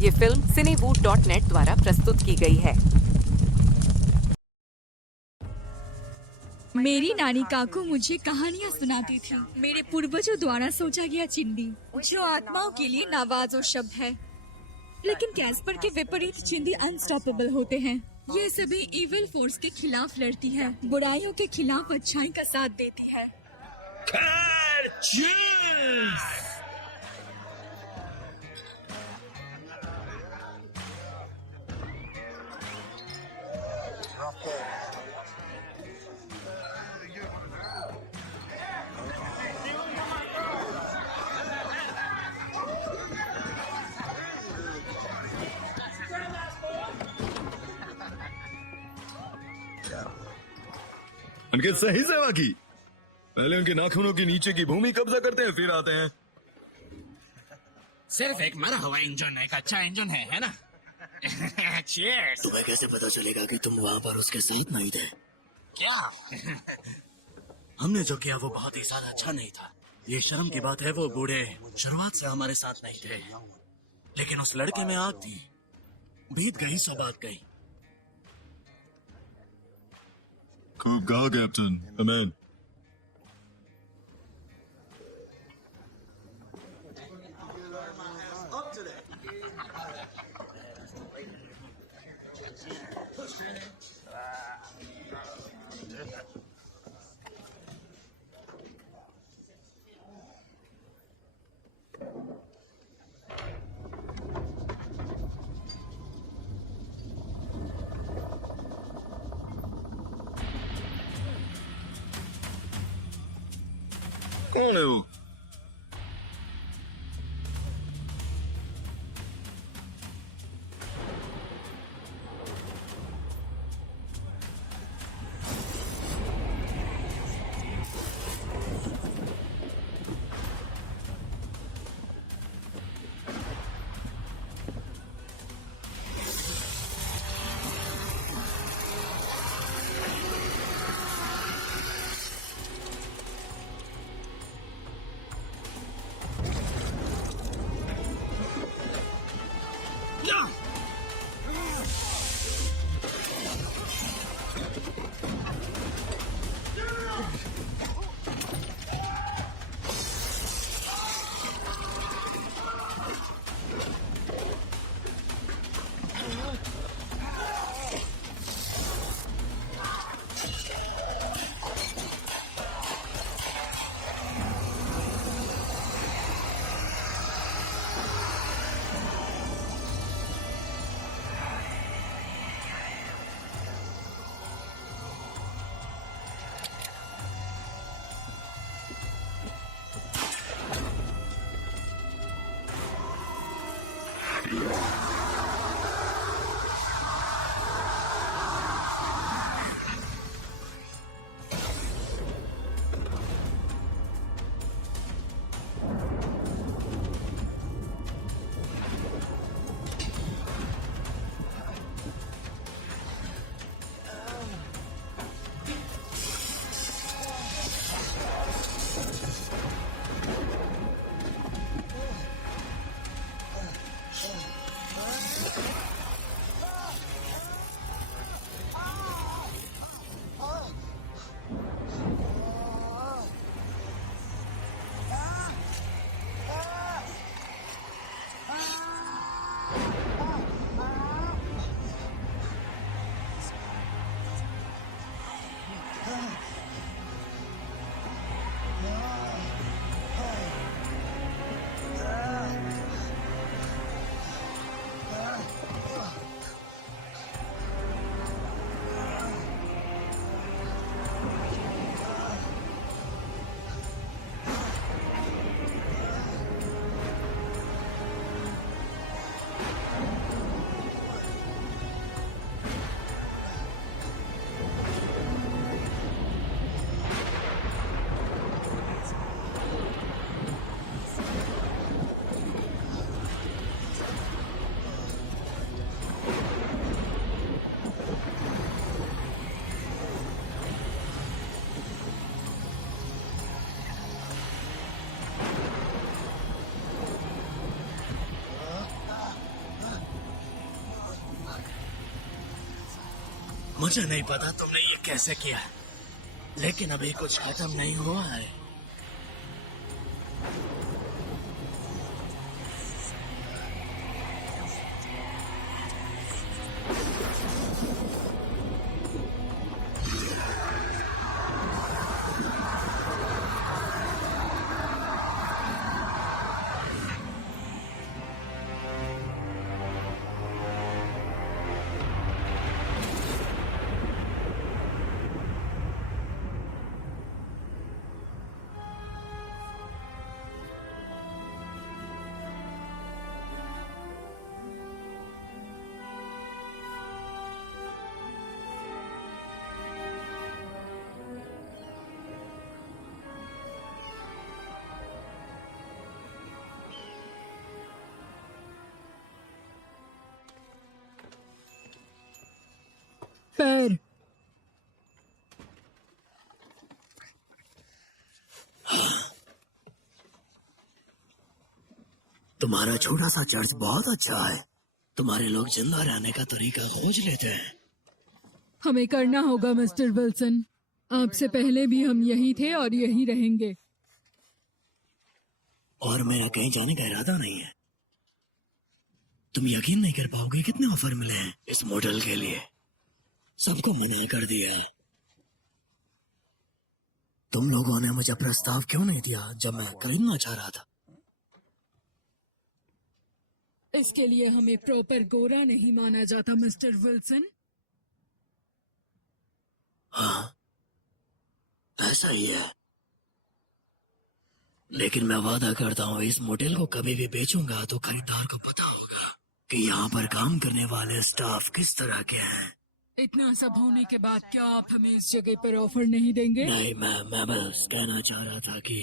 ये film cinewood.net द्वारा प्रस्तुत की गई है। मेरी नानी काकू मुझे कहानियाँ सुनाती थी। मेरे पूर्वजों द्वारा सोचा गया चिंदी, जो आत्माओं के लिए नावाजो शब्द है। लेकिन कैस्पर के विपरीत चिंदी अनस्टॉपेबल होते हैं। ये सभी इविल फोर्स के खिलाफ लड़ती है, बुराइयों के खिलाफ अच्छाई का साथ देती है। उनके सही सेवा की। पहले उनके नाखूनों के नीचे की भूमि कब्जा करते हैं, फिर आते हैं। सिर्फ एक मरा हुआ इंजन एक अच्छा इंजन है ना? Cheers! तुम्हें कैसे पता चलेगा कि तुम वहाँ पर उसके साथ नहीं थे? क्या? हमने जो किया वो बहुत ही ज्यादा अच्छा नहीं था। ये शर्म की बात है, वो बूढ़े शुरुआत से हमारे साथ नहीं थे, लेकिन उस लड़के में आग थी। बीत गई सो बात गई। खूब कहा कैप्टन। अमेन। कौन है वो? मुझे नहीं पता तुमने ये कैसे किया, लेकिन अभी कुछ खत्म नहीं हुआ है। पैर। तुम्हारा छोटा सा चर्च बहुत अच्छा है। तुम्हारे लोग जिंदा रहने का तरीका खोज लेते हैं। हमें करना होगा मिस्टर विल्सन। आपसे पहले भी हम यही थे और यही रहेंगे। और मेरा कहीं जाने का इरादा नहीं है। तुम यकीन नहीं कर पाओगे कितने ऑफर मिले हैं इस मॉडल के लिए। सबको मना कर दिया है। तुम लोगों ने मुझे प्रस्ताव क्यों नहीं दिया जब मैं खरीदना चाह रहा था? इसके लिए हमें प्रॉपर गोरा नहीं माना जाता मिस्टर विल्सन। हाँ, ऐसा ही है। लेकिन मैं वादा करता हूँ इस मॉडल को कभी भी बेचूंगा तो खरीदार को पता होगा कि यहाँ पर काम करने वाले स्टाफ किस तरह के हैं। इतना सब होने के बाद क्या आप हमें इस जगह पर ऑफर नहीं देंगे? नहीं, मैं बस कहना चाह रहा था कि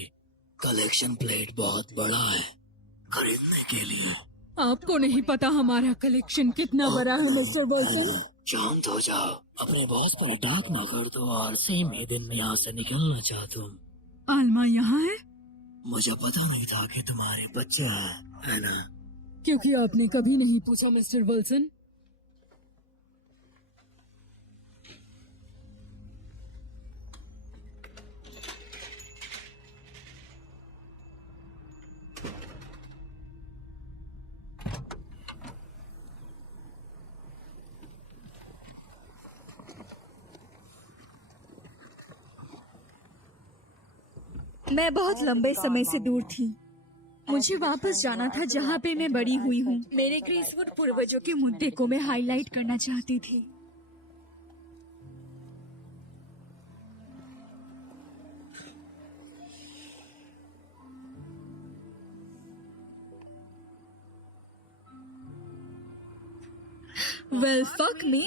कलेक्शन प्लेट बहुत बड़ा है खरीदने के लिए। आपको नहीं पता हमारा कलेक्शन कितना बड़ा है मिस्टर विल्सन। शांत हो जाओ। अपने बॉस पर अटैक ना कर दो और सेम ही दिन में यहाँ से निकलना चाह तुम। आलमा यहाँ है? मुझे पता नहीं था कि तुम्हारे बच्चे हैं, है ना? क्योंकि आपने कभी नहीं पूछा मिस्टर विल्सन। मैं बहुत लंबे समय से दूर थी। मुझे वापस जाना था जहाँ पे मैं बड़ी हुई हूँ। मेरे ग्रेसवुड पूर्वजों के मुद्दे को मैं हाईलाइट करना चाहती थी। Well, fuck me.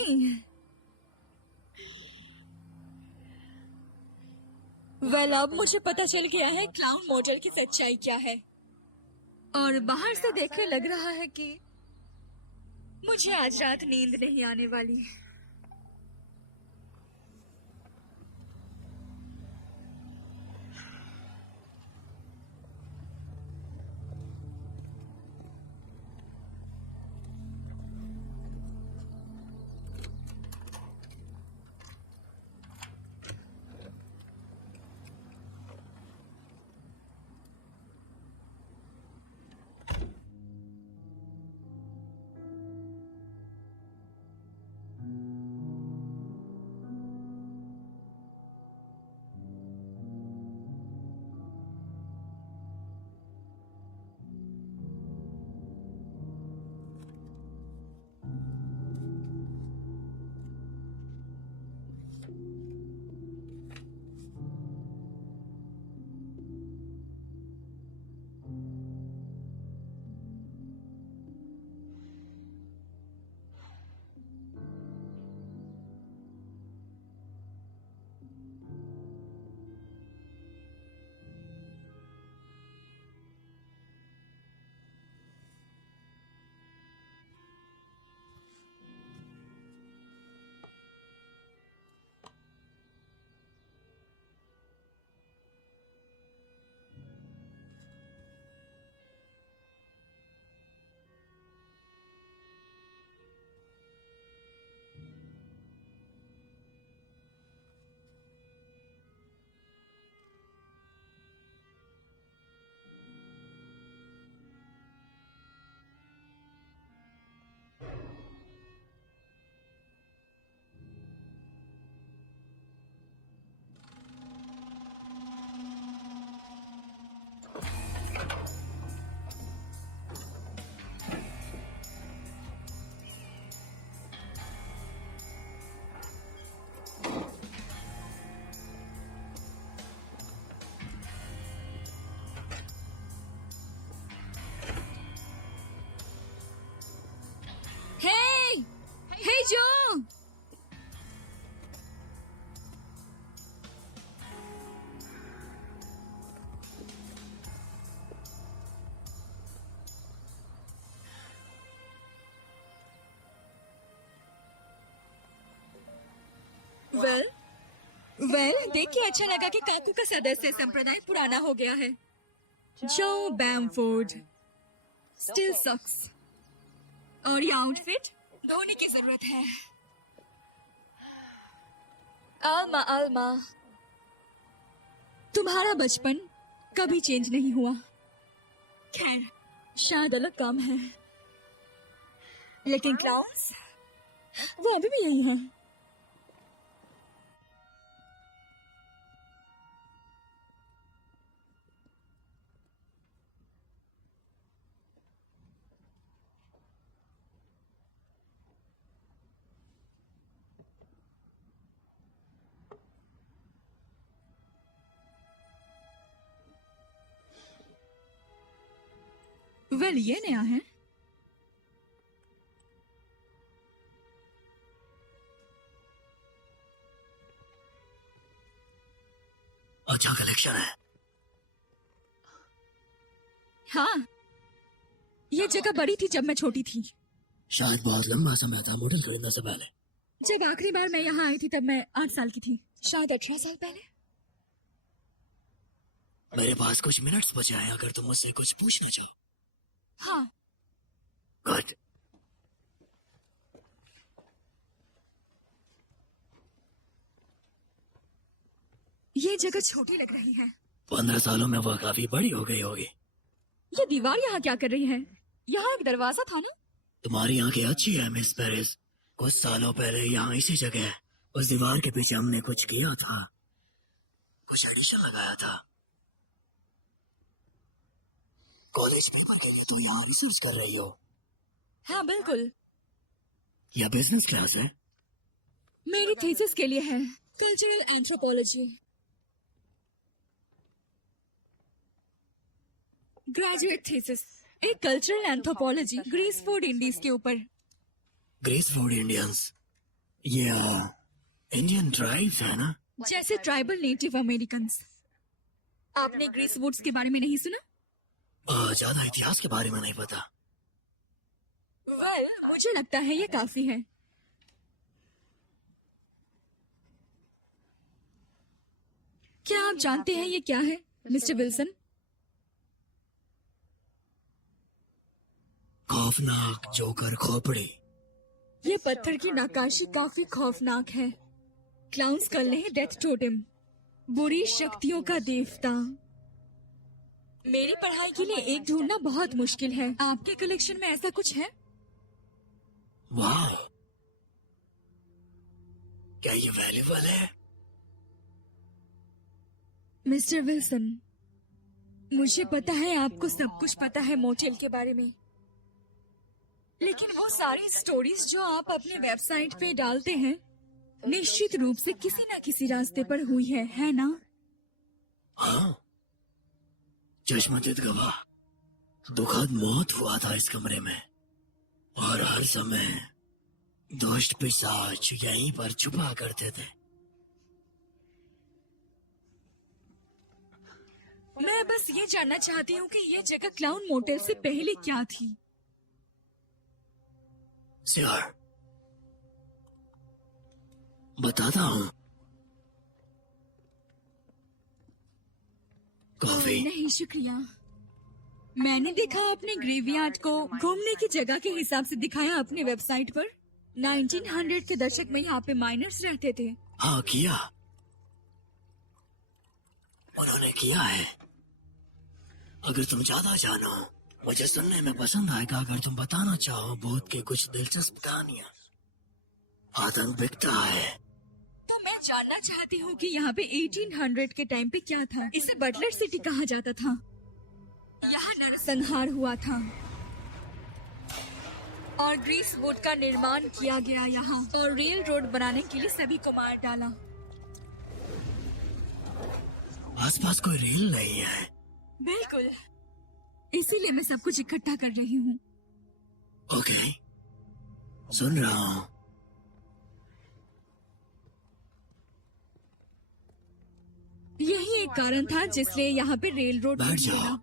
Well, अब मुझे पता चल गया है क्लाउन मॉडल की सच्चाई क्या है। और बाहर से देखे लग रहा है कि मुझे आज रात नींद नहीं आने वाली। जो वेल देख के अच्छा लगा कि काकू का सदस्य संप्रदाय पुराना हो गया है। जो बैमफोर्ड स्टिल सक्स। और ये आउटफिट धोने की जरूरत है। अल्मा अल्मा, तुम्हारा बचपन कभी चेंज नहीं हुआ। खैर, शायद अलग काम है, लेकिन क्लाउन्स वो अभी भी यही है। वेल ये नया है। अच्छा कलेक्शन है। हाँ, ये जगह बड़ी थी जब मैं छोटी थी। शायद बहुत लंबा समय था मॉडल खरीदने से पहले। जब आखिरी बार मैं यहाँ आई थी तब मैं 8 साल की थी, शायद 18 साल पहले। मेरे पास कुछ मिनट्स बचे हैं, अगर तुम मुझसे कुछ पूछना चाहो। हाँ, गुड। ये जगह छोटी लग रही है। 15 सालों में वह काफी बड़ी हो गई होगी। ये दीवार यहाँ क्या कर रही है? यहाँ एक दरवाजा था ना? तुम्हारी आंखें अच्छी है मिस पेरिस। कुछ सालों पहले यहाँ इसी जगह उस दीवार के पीछे हमने कुछ किया था, कुछ एडिशन लगाया था। कॉलेज पेपर के लिए तो यहाँ रिसर्च कर रही हो? हाँ बिल्कुल। यह बिजनेस क्लास है? मेरी थीसिस के लिए है, कल्चरल एंथ्रोपोलॉजी। ग्रेजुएट थीसिस, एक कल्चरल एंथ्रोपोलॉजी ग्रीस फूड इंडीज के ऊपर। ग्रीस फूड इंडियंस, ये इंडियन ट्राइब्स है ना? जैसे ट्राइबल नेटिव अमेरिकन्स। आपने ग्रीस वुड्स के बारे में नहीं सुना? ज्यादा इतिहास के बारे में नहीं पता। वेल, मुझे लगता है ये काफी है। क्या आप जानते हैं ये क्या है, मिस्टर विल्सन? खौफनाक जोकर खोपड़ी। ये पत्थर की नक्काशी काफी खौफनाक है। क्लाउन्स कल ने डेथ टोटेम, बुरी शक्तियों का देवता। मेरी पढ़ाई के लिए एक ढूंढना बहुत मुश्किल है। आपके कलेक्शन में ऐसा कुछ है? वाह, क्या ये वैल्यूबल है? मिस्टर विल्सन, मुझे पता है आपको सब कुछ पता है मोटेल के बारे में, लेकिन वो सारी स्टोरीज जो आप अपने वेबसाइट पे डालते हैं निश्चित रूप से किसी न किसी रास्ते पर हुई है ना? हाँ, चश्मदीद गवाह, दुखद मौत हुआ था इस कमरे में, और हर समय दुष्ट पिशाच यहीं पर छुपा करते थे। मैं बस ये जानना चाहती हूँ कि ये जगह क्लाउन मोटेल से पहले क्या थी? सर, बताता हूँ। कॉफी? नहीं शुक्रिया। मैंने देखा अपने ग्रेवयार्ड को घूमने की जगह के हिसाब से दिखाया अपने वेबसाइट पर। 1900 के दशक में यहाँ पे माइनर्स रहते थे। हाँ किया, उन्होंने किया है। अगर तुम ज्यादा जानो, मुझे सुनने में पसंद आएगा अगर तुम बताना चाहो भूत के कुछ दिलचस्प कहानियां। आतंक बिकता है। तो मैं जानना चाहती हूँ कि यहाँ पे 1800 के टाइम पे क्या था। इसे बटलर सिटी कहा जाता था। यहाँ नरसंहार हुआ था और ग्रीस वुड का निर्माण किया गया यहाँ, और रेल रोड बनाने के लिए सभी को मार डाला। आसपास कोई रेल नहीं है। बिल्कुल, इसीलिए मैं सब कुछ इकट्ठा कर रही हूँ। ओके, सुन रहा हूँ। एक कारण था जिसलिए यहाँ पे रेल रोड बैठ जाओ।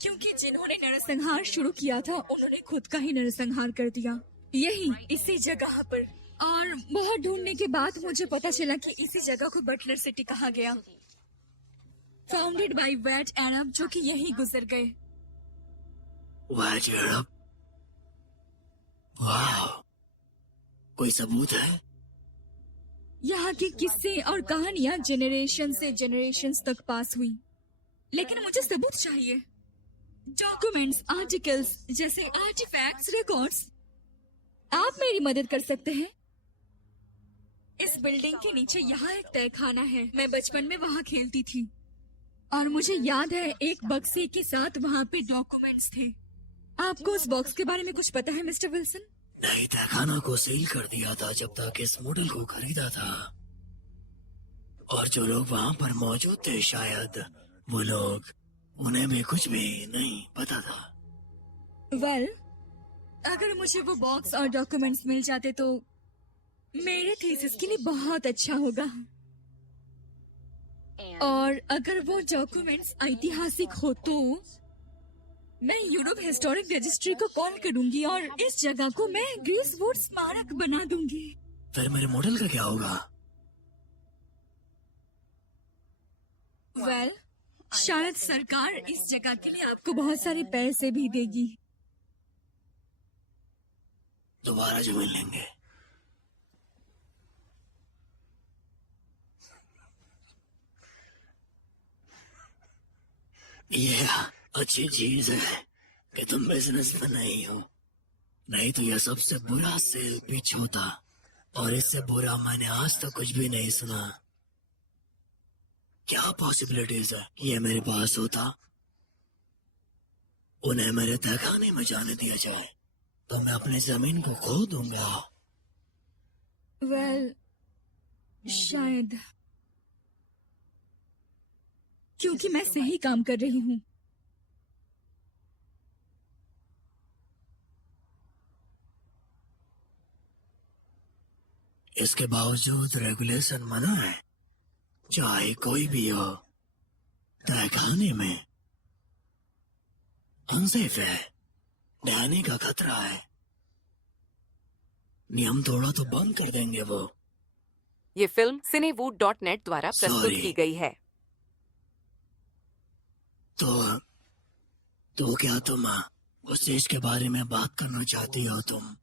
क्योंकि जिन्होंने नरसंहार शुरू किया था उन्होंने खुद का ही नरसंहार कर दिया, यही इसी जगह पर। और बहुत ढूंढने के बाद मुझे पता चला कि इसी जगह को बटलर सिटी कहा गया, फाउंडेड बाय वैट अरब, जो कि यही गुजर गए। वैट अरब? वाह, कोई सबूत है? यहाँ के किस्से और कहानियाँ जनरेशन से जनरेशन तक पास हुई, लेकिन मुझे सबूत चाहिए। डॉक्यूमेंट्स, आर्टिकल्स जैसे आर्टिफैक्ट्स, रिकॉर्ड्स। आप मेरी मदद कर सकते हैं। इस बिल्डिंग के नीचे यहाँ एक तहखाना है। मैं बचपन में वहाँ खेलती थी और मुझे याद है एक बक्से के साथ वहाँ पे डॉक्यूमेंट्स थे। आपको उस बॉक्स के बारे में कुछ पता है मिस्टर विल्सन? नहीं, तहखाना को सील कर दिया था जब तक इस मॉडल को खरीदा था। और जो लोग वहाँ पर मौजूद थे, शायद वो लोग, उन्हें भी कुछ भी नहीं पता था। वेल, अगर मुझे वो बॉक्स और डॉक्यूमेंट्स मिल जाते तो मेरे थीसिस के लिए बहुत अच्छा होगा। और अगर वो डॉक्यूमेंट्स ऐतिहासिक हो तो मैं यूरोप हिस्टोरिक रजिस्ट्री को कॉल करूंगी और इस जगह को मैं ग्रीसवुड स्मारक बना दूंगी। फिर मेरे मॉडल का क्या होगा? वेल, शायद सरकार इस जगह के लिए आपको बहुत सारे पैसे भी देगी। दोबारा जमीन लेंगे। ये अच्छी चीज है कि तुम बिजनेस में नहीं हो, नहीं तो यह सबसे बुरा सेल पिच होता, और इससे बुरा मैंने आज तक कुछ भी नहीं सुना। क्या पॉसिबिलिटीज है कि ये मेरे पास होता? उन्हें मेरे तहखाने में जाने दिया जाए तो मैं अपनी जमीन को खो दूंगा। वेल, शायद क्योंकि मैं सही काम कर रही हूँ। इसके बावजूद रेगुलेशन मना है, चाहे कोई भी हो। तहखाने में अनसेफ है, डहने का खतरा है। नियम तोड़ा तो बंद कर देंगे वो। ये फिल्म cinewood.net द्वारा प्रस्तुत Sorry. की गई है। तो क्या तुम उस चीज के बारे में बात करना चाहती हो, तुम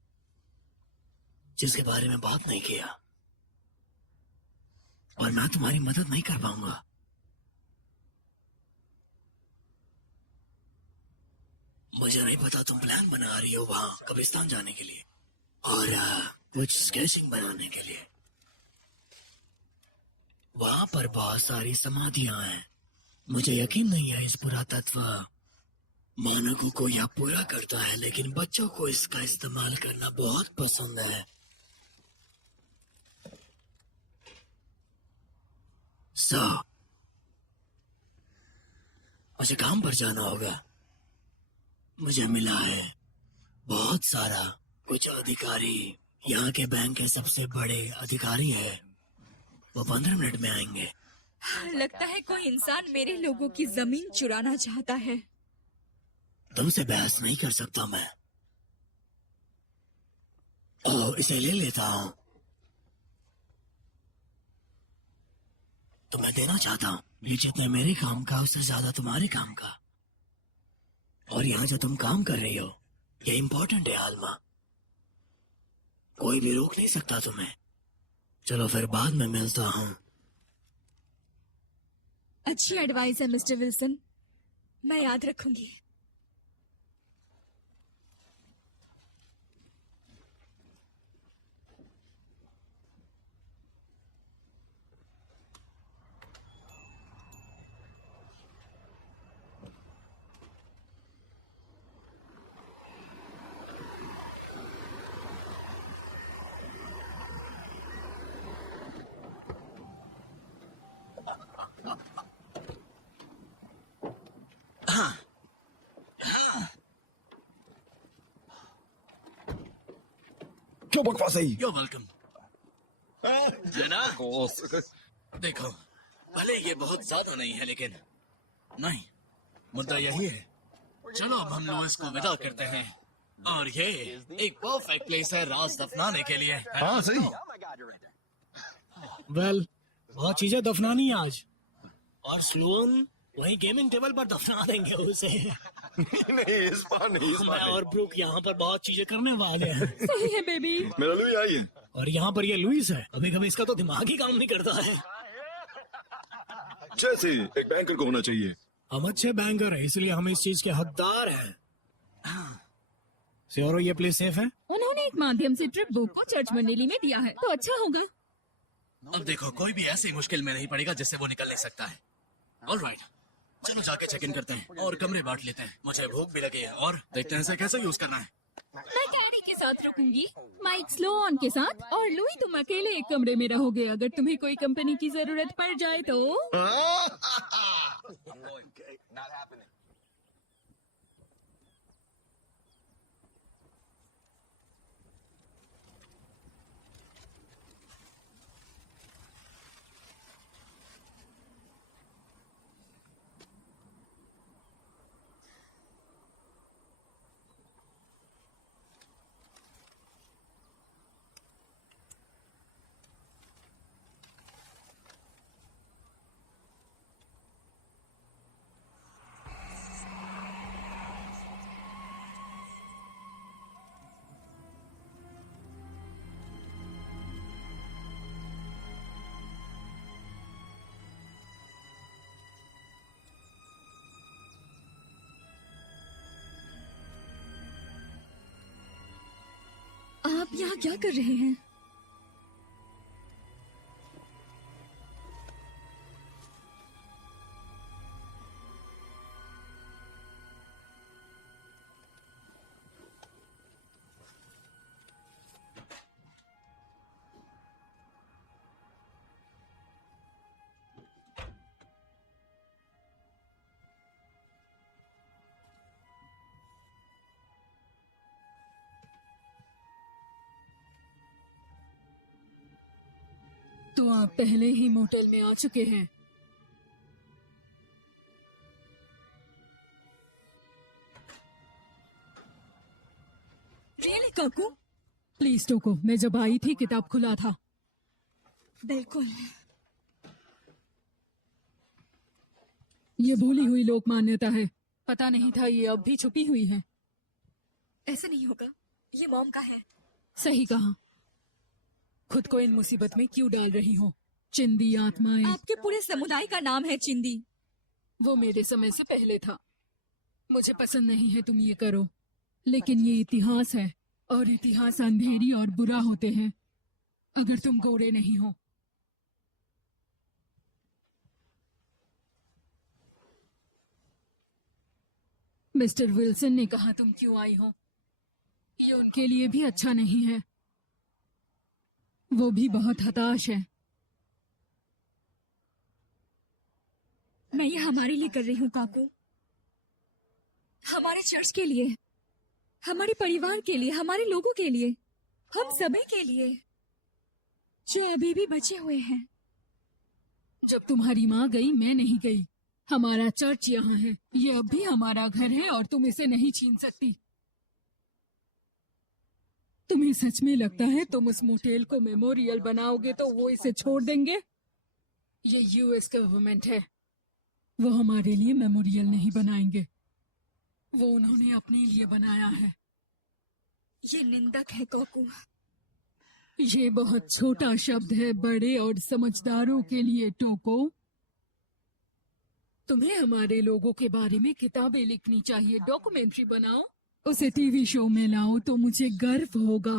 जिसके बारे में बात नहीं किया? और मैं तुम्हारी मदद नहीं कर पाऊंगा। मुझे नहीं पता तुम प्लान बना रही हो वहां कब्रिस्तान जाने के लिए और कुछ स्केचिंग बनाने के लिए। वहां पर बहुत सारी समाधियां हैं। मुझे यकीन नहीं है इस पुरातत्व मानकों को यह पूरा करता है, लेकिन बच्चों को इसका इस्तेमाल करना बहुत पसंद है। मुझे काम पर जाना होगा। मुझे मिला है बहुत सारा कुछ अधिकारी, यहाँ के बैंक के सबसे बड़े अधिकारी है। वो 15 मिनट में आएंगे। लगता है कोई इंसान मेरे लोगों की जमीन चुराना चाहता है। तुमसे बहस नहीं कर सकता मैं। इसे ले लेता हूँ। तो मैं देना चाहता हूँ, ये जितना मेरे काम का उससे ज्यादा तुम्हारे काम का। और यहाँ जो तुम काम कर रही हो ये इम्पोर्टेंट है आलमा, कोई भी रोक नहीं सकता तुम्हें। चलो फिर बाद में मिलता हूँ। अच्छी एडवाइस है मिस्टर विल्सन, मैं याद रखूंगी। क्यों बकवास है? You're welcome. है ना? देखो, भले ये बहुत ज्यादा नहीं है, लेकिन नहीं, मुद्दा यही है। चलो अब हम लोग इसको विदा करते हैं, और ये एक परफेक्ट प्लेस है राज दफनाने के लिए। हाँ सही। वेल, बहुत चीजें दफनानी है आज, और स्लोन वहीं गेमिंग टेबल पर दफना देंगे उसे। नहीं इस बार नहीं, इस मैं बार और ब्रूक यहाँ पर बहुत चीजें करने वाले हैं। सही है बेबी। नहीं। मेरा लुई आई है। और यहाँ पर ये लुइस है, कभी कभी इसका तो दिमाग ही काम नहीं करता है। जैसे एक बैंकर को होना चाहिए। हम अच्छे बैंकर हैं, इसलिए हम इस चीज के हकदार हैं। श्योर हो ये प्लेस सेफ है? उन्होंने एक माध्यम से ट्रिप बुक को चर्च मंडेली में दिया है, तो अच्छा होगा। अब देखो, कोई भी ऐसी मुश्किल में नहीं पड़ेगा जिससे वो निकल नहीं सकता है। ऑलराइट, चलो जाके चेक इन करते हैं और कमरे बांट लेते हैं। मुझे भूख भी लगी है, और देखते हैं इसे कैसे यूज करना है। मैं कैरी के साथ रुकूंगी, माइक स्लोन के साथ, और लुई तुम अकेले एक कमरे में रहोगे। अगर तुम्हें कोई कंपनी की जरूरत पड़ जाए तो। आप यहाँ क्या कर रहे हैं? तो आप पहले ही मोटेल में आ चुके हैं। Really Kaku? प्लीज टोको, मैं जब आई थी किताब खुला था। बिल्कुल। ये भूली हुई लोक मान्यता है, पता नहीं था ये अब भी छुपी हुई है। ऐसा नहीं होगा, ये मॉम का है। सही कहा। खुद को इन मुसीबत में क्यों डाल रही हो? चिंदी आत्माएं। आपके पूरे समुदाय का नाम है चिंदी। वो मेरे समय से पहले था। मुझे पसंद नहीं है तुम ये करो, लेकिन ये इतिहास है, और इतिहास अंधेरी और बुरा होते हैं अगर तुम गोरे नहीं हो। मिस्टर विल्सन ने कहा तुम क्यों आई हो। ये उनके लिए भी अच्छा नहीं है। वो भी बहुत हताश है। मैं ये हमारे लिए कर रही हूँ काकू, हमारे चर्च के लिए, हमारे परिवार के लिए, हमारे लोगों के लिए, हम सभी के लिए जो अभी भी बचे हुए हैं। जब तुम्हारी माँ गई मैं नहीं गई। हमारा चर्च यहाँ है, ये अब भी हमारा घर है और तुम इसे नहीं छीन सकती। तुम्हें सच में लगता है तुम उस मोटेल को मेमोरियल बनाओगे तो वो इसे छोड़ देंगे? ये यूएस गवर्नमेंट है, वो हमारे लिए मेमोरियल नहीं बनाएंगे। वो उन्होंने अपने लिए बनाया है। ये निंदक है कोकू। ये बहुत छोटा शब्द है बड़े और समझदारों के लिए टोको। तुम्हें हमारे लोगों के बारे में किताबें लिखनी चाहिए, डॉक्यूमेंट्री बनाओ, उसे टीवी शो में लाओ तो मुझे गर्व होगा।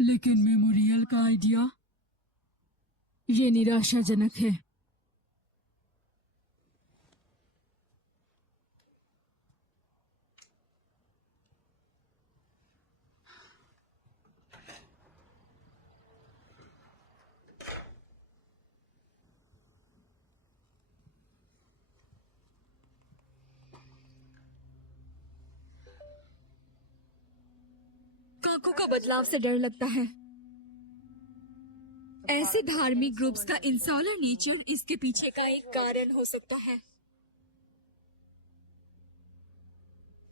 लेकिन मेमोरियल का आइडिया, ये निराशाजनक है। काकू का बदलाव से डर लगता है। ऐसे धार्मिक ग्रुप्स का इंसॉलर नेचर इसके पीछे का एक कारण हो सकता है।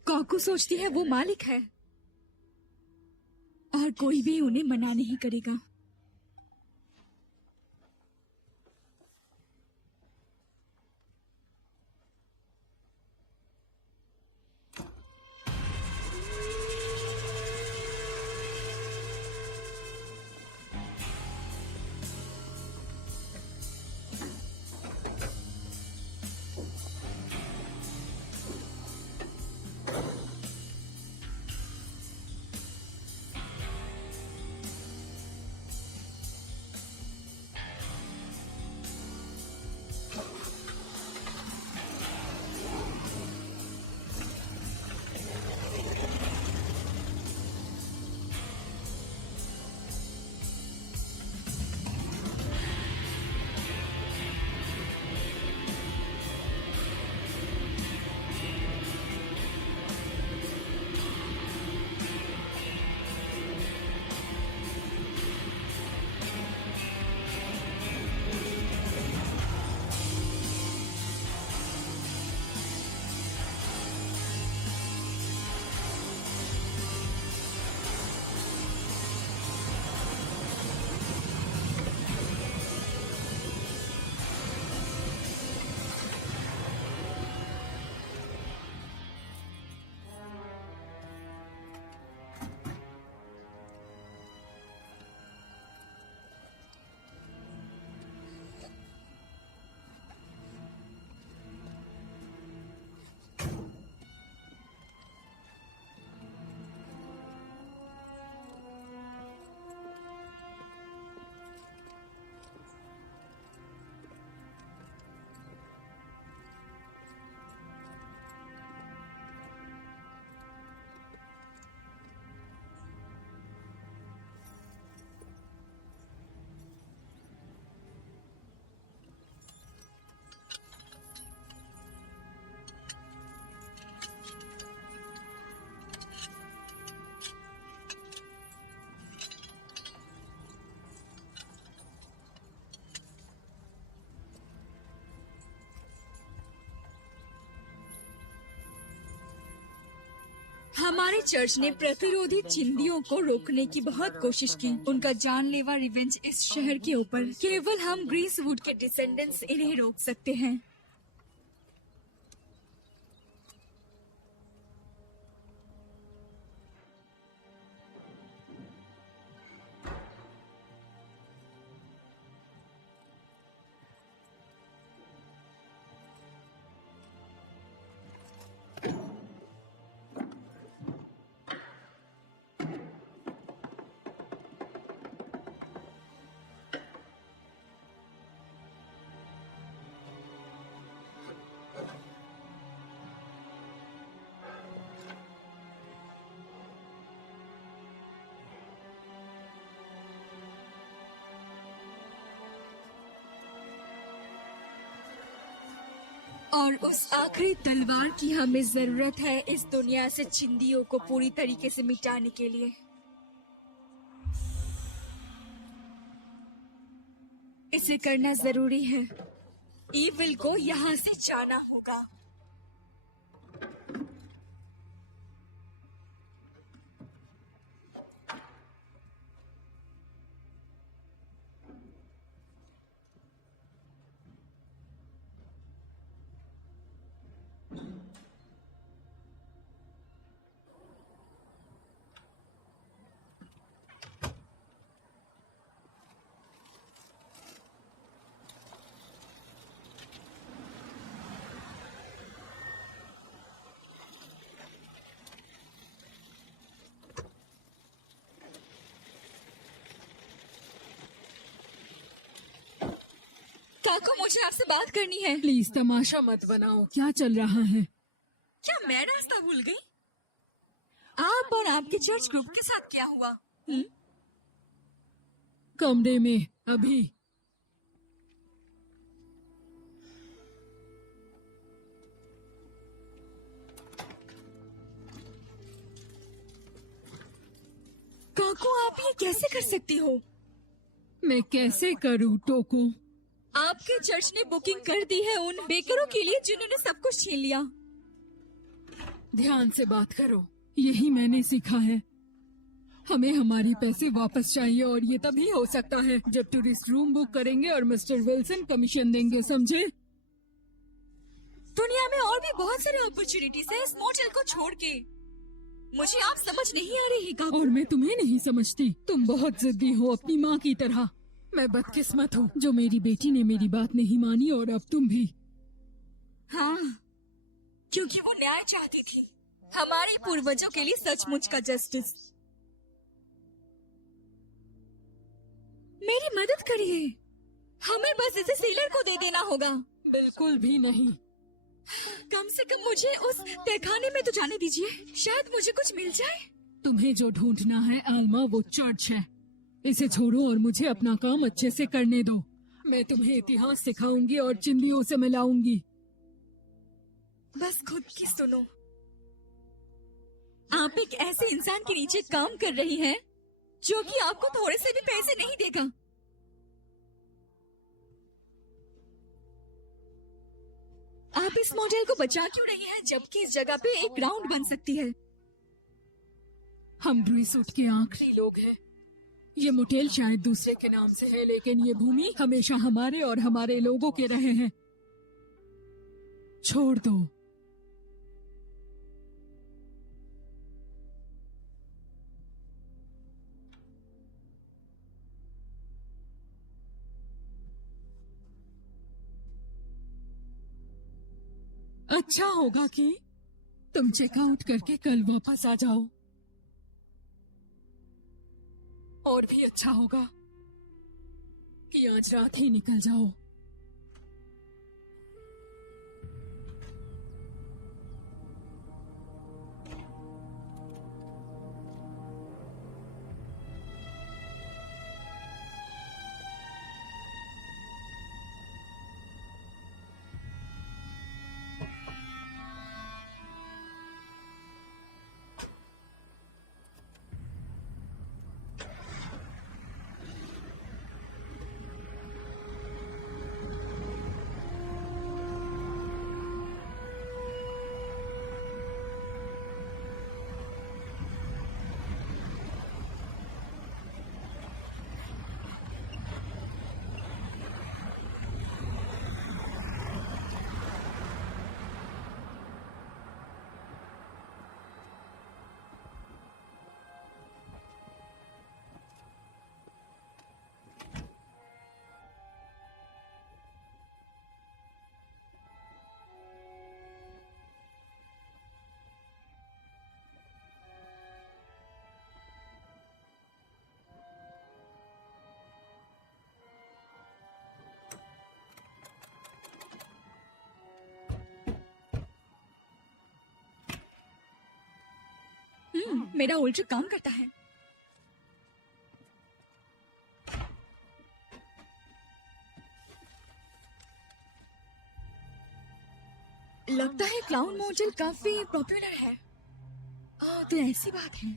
काकू सोचती है वो मालिक है और कोई भी उन्हें मना नहीं करेगा। हमारे चर्च ने प्रतिरोधी चिंदियों को रोकने की बहुत कोशिश की। उनका जानलेवा रिवेंज इस शहर के ऊपर, केवल हम ग्रीसवुड के डिसेंडेंट्स इन्हें रोक सकते हैं। और उस आखिरी तलवार की हमें जरूरत है इस दुनिया से चिंदियों को पूरी तरीके से मिटाने के लिए। इसे करना जरूरी है। ईविल को यहाँ से जाना होगा। काको, मुझे आपसे बात करनी है। प्लीज तमाशा मत बनाओ। क्या चल रहा है? क्या मैं रास्ता भूल गई? आप और आपके चर्च ग्रुप के साथ क्या हुआ? कमरे में अभी। काको, आप ये कैसे कर सकती हो? मैं कैसे करूँ टोको? आपके चर्च ने बुकिंग कर दी है उन बेकरों के लिए जिन्होंने सब कुछ छीन लिया। ध्यान से बात करो। यही मैंने सीखा है। हमें हमारे पैसे वापस चाहिए और ये तभी हो सकता है जब टूरिस्ट रूम बुक करेंगे और मिस्टर विल्सन कमीशन देंगे, समझे? दुनिया में और भी बहुत सारे अपॉर्चुनिटीज है इस मोटेल को छोड़ के। मुझे आप समझ नहीं आ रही काकू। और मैं तुम्हें नहीं समझती। तुम बहुत जिद्दी हो अपनी माँ की तरह। मैं बदकिस्मत हूँ जो मेरी बेटी ने मेरी बात नहीं मानी और अब तुम भी। हाँ, क्योंकि वो न्याय चाहती थी, हमारे पूर्वजों के लिए सचमुच का जस्टिस। मेरी मदद करिए, हमें बस इसे सीलर को दे देना होगा। बिल्कुल भी नहीं। कम से कम मुझे उस तहखाने में तो जाने दीजिए, शायद मुझे कुछ मिल जाए। तुम्हें जो ढूंढना है आलमा वो चर्च है। इसे छोड़ो और मुझे अपना काम अच्छे से करने दो। मैं तुम्हें इतिहास सिखाऊंगी और चिंदियों से मिलाऊंगी। बस खुद की सुनो। आप एक ऐसे इंसान के नीचे काम कर रही हैं जो कि आपको थोड़े से भी पैसे नहीं देगा। आप इस मॉडल को बचा क्यों रही हैं जबकि इस जगह पे एक ग्राउंड बन सकती है? हम ब्रीसूट के आखिरी लोग हैं। ये मोटेल शायद दूसरे के नाम से है, लेकिन ये भूमि हमेशा हमारे और हमारे लोगों के रहे हैं। छोड़ दो। अच्छा होगा कि तुम चेकआउट करके कल वापस आ जाओ। और भी अच्छा होगा कि आज रात ही निकल जाओ। मेरा उल्टा काम करता है। लगता है क्लाउन मोटेल काफी पॉपुलर है। तो ऐसी बात है।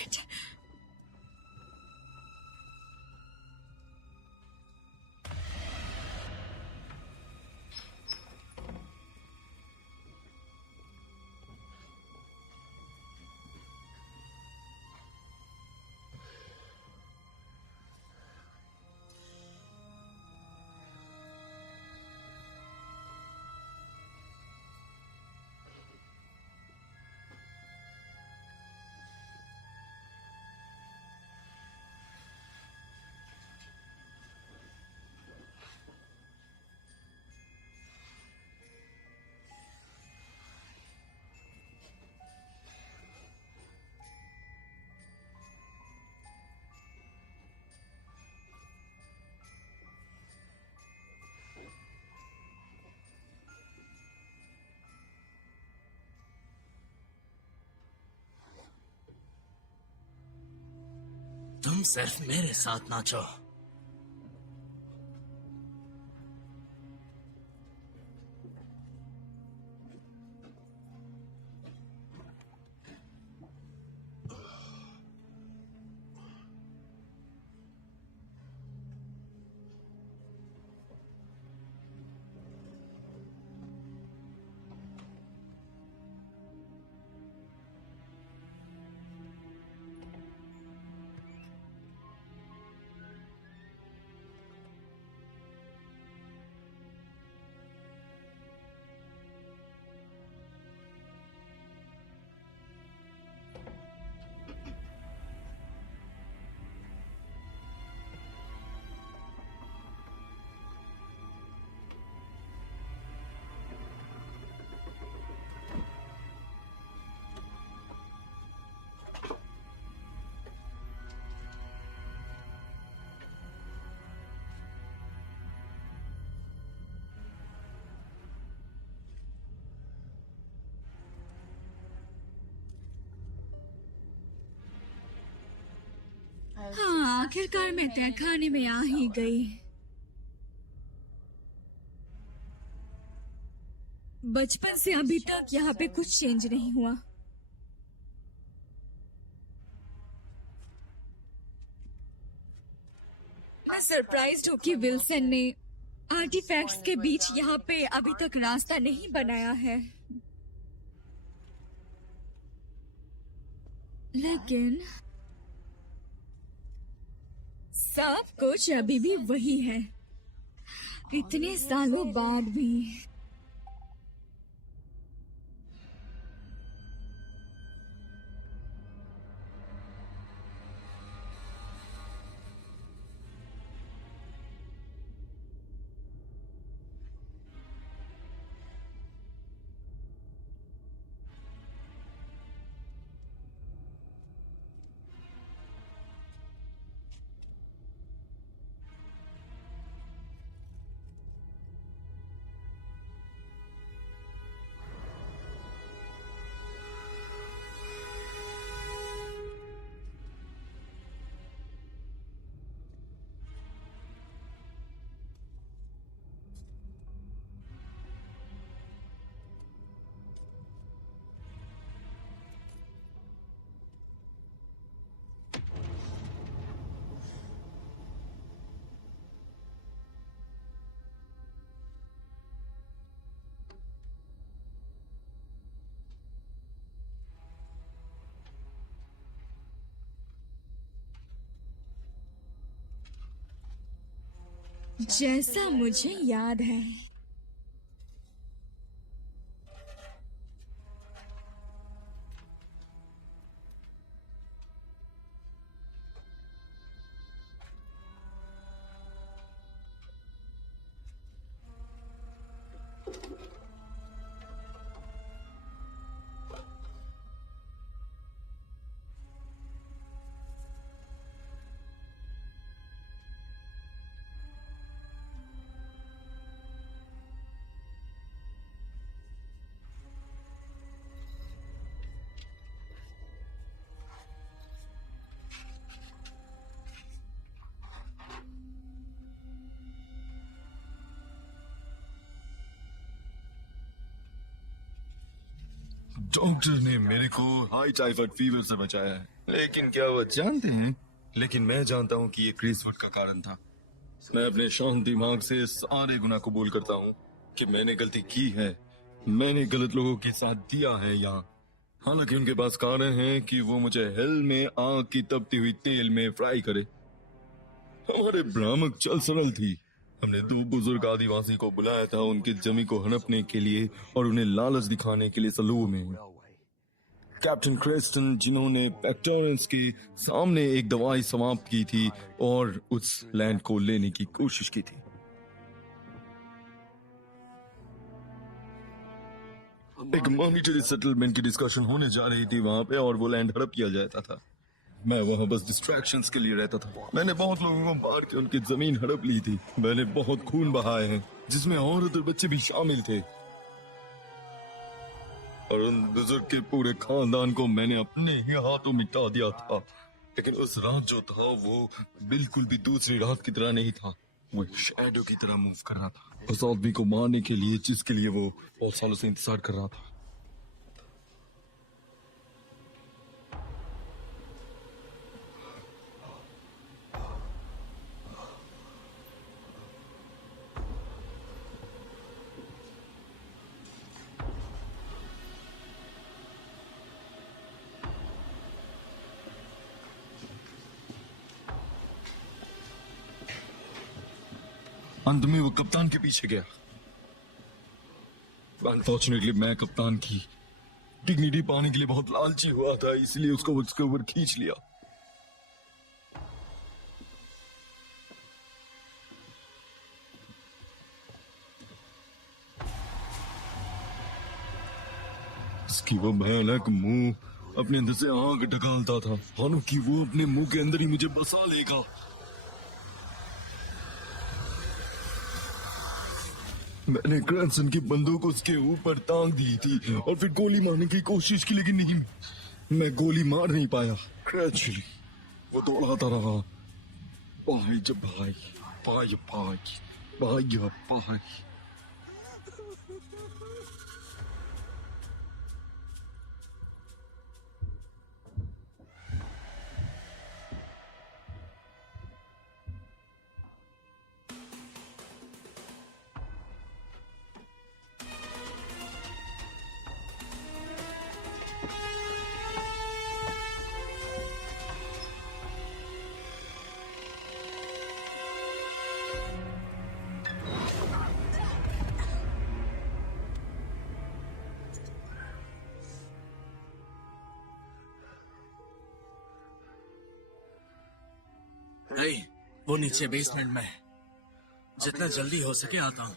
शिट। तुम सिर्फ मेरे साथ नाचो। हाँ, आखिरकार मैं तय खाने में आ ही गई। बचपन से अभी तक यहाँ पे कुछ चेंज नहीं हुआ। मैं सरप्राइज्ड हूँ कि विल्सन ने आर्टिफैक्ट्स के बीच यहाँ पे अभी तक रास्ता नहीं बनाया है, लेकिन सब कुछ अभी भी वही है, इतने सालों बाद भी। जैसा मुझे याद है, डॉक्टर ने मेरे को हाई टाइफाइड फीवर से बचाया है, लेकिन क्या वो जानते हैं? लेकिन मैं जानता हूँ कि ये क्रिस वुड का कारण था। मैं अपने शांत दिमाग से सारे गुनाह कबूल करता हूँ कि मैंने गलती की है। मैंने गलत लोगों के साथ दिया है यहाँ। हालांकि उनके पास कारण है कि वो मुझे हेल में आग की तपती हुई तेल में फ्राई करे। हमारे भ्रामक चल सरल थी। हमने 2 बुजुर्ग आदिवासी को बुलाया था उनकी जमी को हड़पने के लिए और उन्हें लालच दिखाने के लिए सलूह में। कैप्टन क्रेस्टन जिन्होंने पेक्टोरेंस के सामने एक दवाई समाप्त की थी और उस लैंड को लेने की कोशिश की थी। एक मॉनिटरी सेटलमेंट की डिस्कशन होने जा रही थी वहां पे और वो लैंड हड़प किया जाता था। मैं वहां बस डिस्ट्रैक्शंस के लिए रहता था। मैंने बहुत लोगों को मार के उनकी जमीन हड़प ली थी। मैंने बहुत खून बहाए हैं जिसमें औरत और बच्चे भी शामिल थे और उन बुजुर्ग के पूरे खानदान को मैंने अपने ही हाथों मिटा दिया था। लेकिन उस रात जो था वो बिल्कुल भी दूसरी रात की तरह नहीं था। वो एक शैडो की तरह मूव कर रहा था उस आदमी को मारने के लिए जिसके लिए वो बहुत सालों से इंतजार कर रहा था। अंत में वो कप्तान के पीछे गया। अनफॉर्चुनेटली मैं कप्तान की डिग्निटी पाने के लिए बहुत लालची हुआ था, इसलिए उसको उसके ऊपर खींच लिया। उसकी वो भयानक मुंह अपने अंदर से आग ढकालता था, मानो कि वो अपने मुंह के अंदर ही मुझे बसा लेगा। मैंने क्रैंसन की बंदूक उसके ऊपर तांग दी थी और फिर गोली मारने की कोशिश की, लेकिन नहीं, मैं गोली मार नहीं पाया। ग्रेजुअली वो दौड़ाता रहा। भाई जब भाई भाई भाई भाई भाई नहीं, वो नीचे बेसमेंट में है। जितना जल्दी हो सके आता हूँ।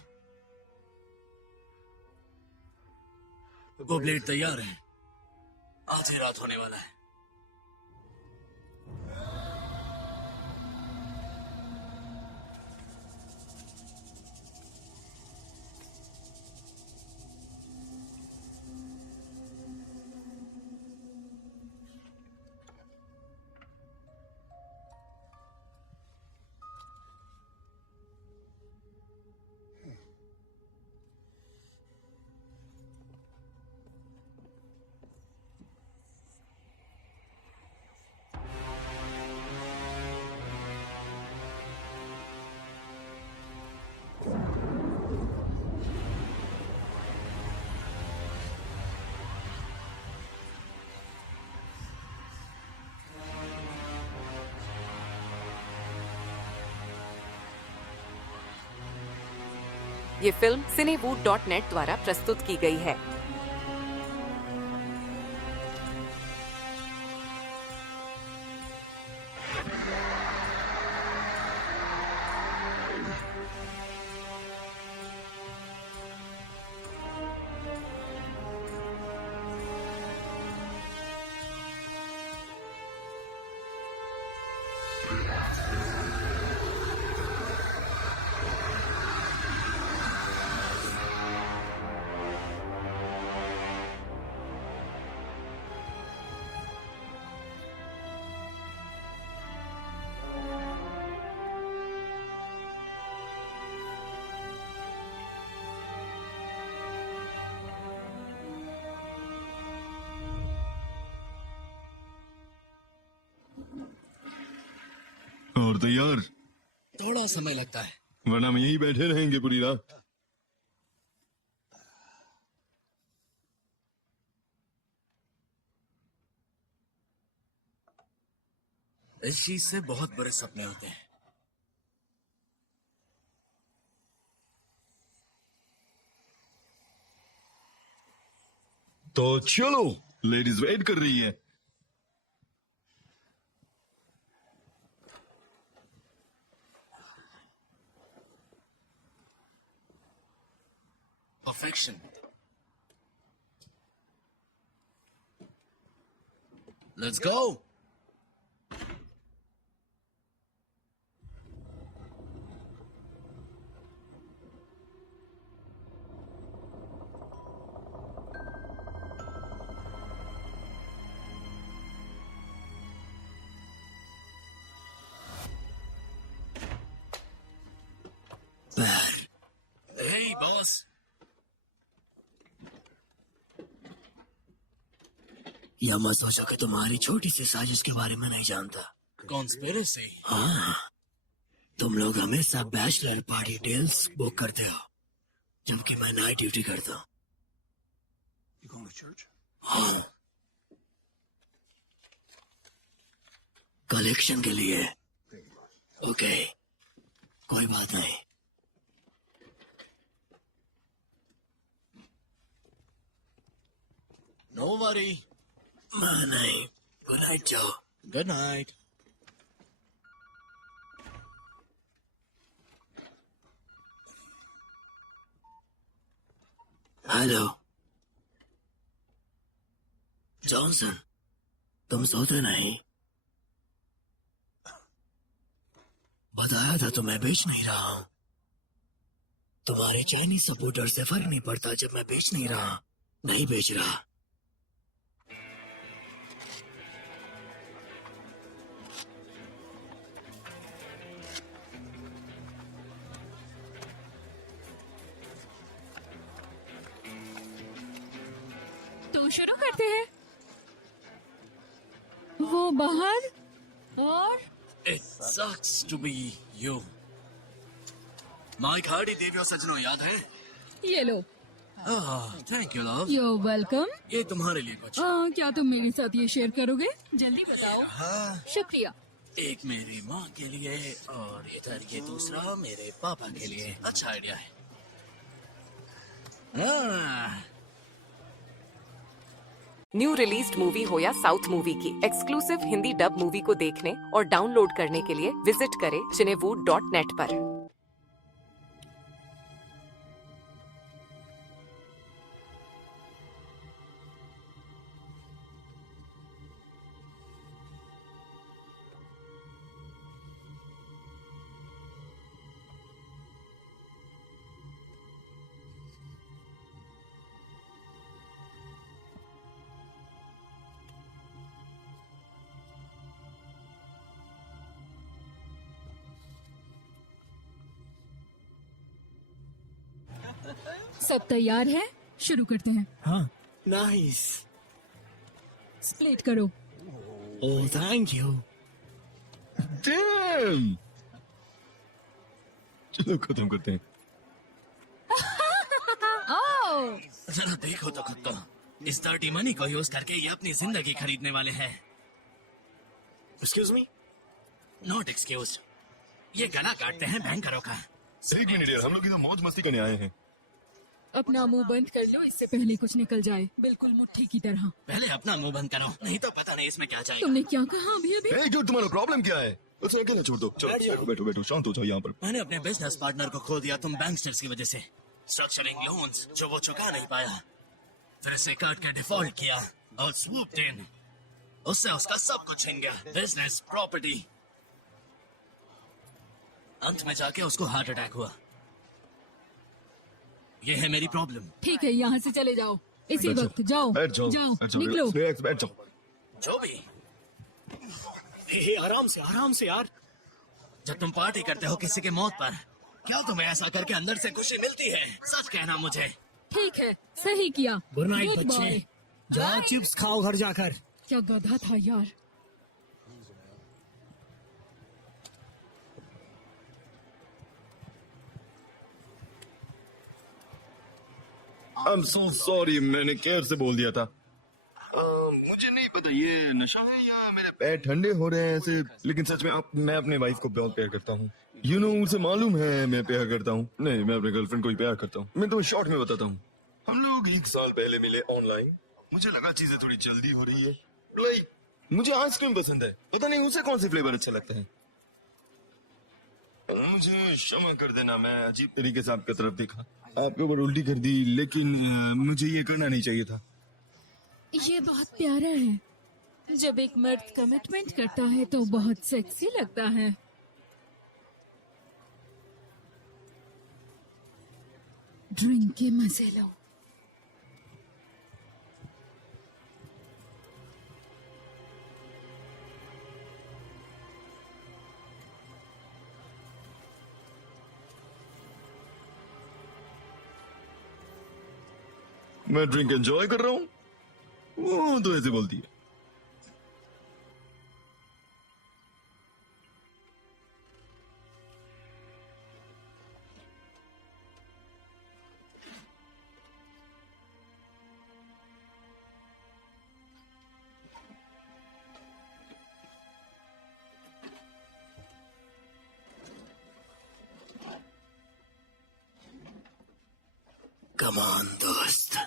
वो ब्लेड तैयार है। आधी रात होने वाला है। ये फिल्म cinewood.net द्वारा प्रस्तुत की गई है। और तैयार, थोड़ा समय लगता है। वरना हम यहीं बैठे रहेंगे पूरी रात। इस चीज से बहुत बड़े सपने होते हैं। तो चलो, लेडीज वेट कर रही है। Perfection. Let's go. Hey, boss. या मत सोचो कि तुम्हारी छोटी सी साजिश के बारे में नहीं जानता। Conspiracy. हाँ, तुम लोग हमेशा बैचलर पार्टी डिल्स बुक करते हो, जबकि मैं नाइट ड्यूटी करता हूँ। हाँ, कलेक्शन के लिए। ओके, कोई बात नहीं। No worry. मैं नहीं। गुड नाइट जाओ। Good night. हेलो जॉनसन, तुम सोते नहीं? बताया था तो मैं बेच नहीं रहा हूँ। तुम्हारे चाइनीज सपोर्टर से फर्क नहीं पड़ता जब मैं बेच नहीं रहा। नहीं बेच रहा। तो शुरू करते हैं। वो बाहर और It sucks to be you. Mike Hardy देवियो सजनों याद है? ये लो। Thank you love. You welcome. ये तुम्हारे लिए कुछ। क्या तुम मेरे साथ ये शेयर करोगे? जल्दी बताओ। हाँ, शुक्रिया। एक मेरी माँ के लिए और इधर ये दूसरा मेरे पापा के लिए। अच्छा आइडिया है। हाँ, न्यू रिलीज्ड मूवी हो या साउथ मूवी की एक्सक्लूसिव हिंदी डब मूवी को देखने और डाउनलोड करने के लिए विजिट करें cinewood.net पर। सब तैयार है? शुरू करते हैं। हाँ, नाइस। स्प्लिट करो। Oh thank you. डैम! चलो खत्म करते हैं। ओह, जरा देखो तो खुद को। इस डर्टी मनी को यूज करके ये अपनी जिंदगी खरीदने वाले हैं। Excuse me. Not excuse. ये गला काटते हैं बैंकरों का। एक मिनट यार, हम लोग इधर मौज मस्ती करने आए हैं। अपना मुंह बंद कर लो, इससे पहले कुछ निकल जाए। बिल्कुल मुट्ठी की तरह। पहले अपना मुंह बंद करो, नहीं तो पता नहीं इसमें क्या जाएगा। तुमने क्या कहा अभी अभी? ए जो तुम्हारा प्रॉब्लम क्या है? उसे अकेले छोड़ दो। चलो बैठो बैठो बैठो, शांत हो जाओ यहाँ पर। मैंने अपने बिजनेस पार्टनर को खो दिया तुम बैंकस्टर्स की वजह से। स्ट्रक्चरिंग लोन्स जो वो चुका नहीं पाया, फिर इसे काट के डिफॉल्ट किया और स्वूप्ड इन। उससे उसका सब कुछ छीन गया, बिजनेस, प्रॉपर्टी। अंत में जाके उसको हार्ट अटैक हुआ। ये है मेरी प्रॉब्लम। ठीक है, यहाँ से चले जाओ इसी बैठ वक्त। जाओ बैठ जाओ जाओ, बैठ जाओ, निकलो। रिलैक्स, बैठ जाओ। जो भी। आराम से यार। जब तुम पार्टी करते हो किसी के मौत पर, क्या तुम्हें ऐसा करके अंदर से खुशी मिलती है? सच कहना मुझे। ठीक है, सही किया। Good night Goodbye. बच्चे। जाओ चिप्स खाओ घर जाकर। क्या गधा था यार। आई एम सो सॉरी, मैंने केयर से बोल दिया था। मुझे नहीं पता ये नशा है या मेरे पैर ठंडे हो रहे हैं ऐसे, लेकिन सच में मैं अपने वाइफ को बहुत प्यार करता हूँ। उसे मालूम है मैं प्यार करता हूँ। नहीं, मैं अपने गर्लफ्रेंड को ही प्यार करता हूँ। मैं तुम्हें शॉर्ट में बताता हूँ। हम लोग 1 साल पहले मिले ऑनलाइन। मुझे लगा चीजें थोड़ी जल्दी हो रही है। लाइक मुझे आइसक्रीम पसंद है, पता नहीं उसे कौन सी फ्लेवर अच्छा लगता है। मुझे क्षमा कर देना, मैं अजीब तरीके से आपकी तरफ देखा, आपके ऊपर उल्टी कर दी, लेकिन मुझे ये करना नहीं चाहिए था। ये बहुत प्यारा है। जब एक मर्द कमिटमेंट करता है तो बहुत सेक्सी लगता है। ड्रिंक के मजे लो। मैं ड्रिंक एंजॉय कर रहा हूँ, वो तो ऐसे बोलती है। कमान दोस्त।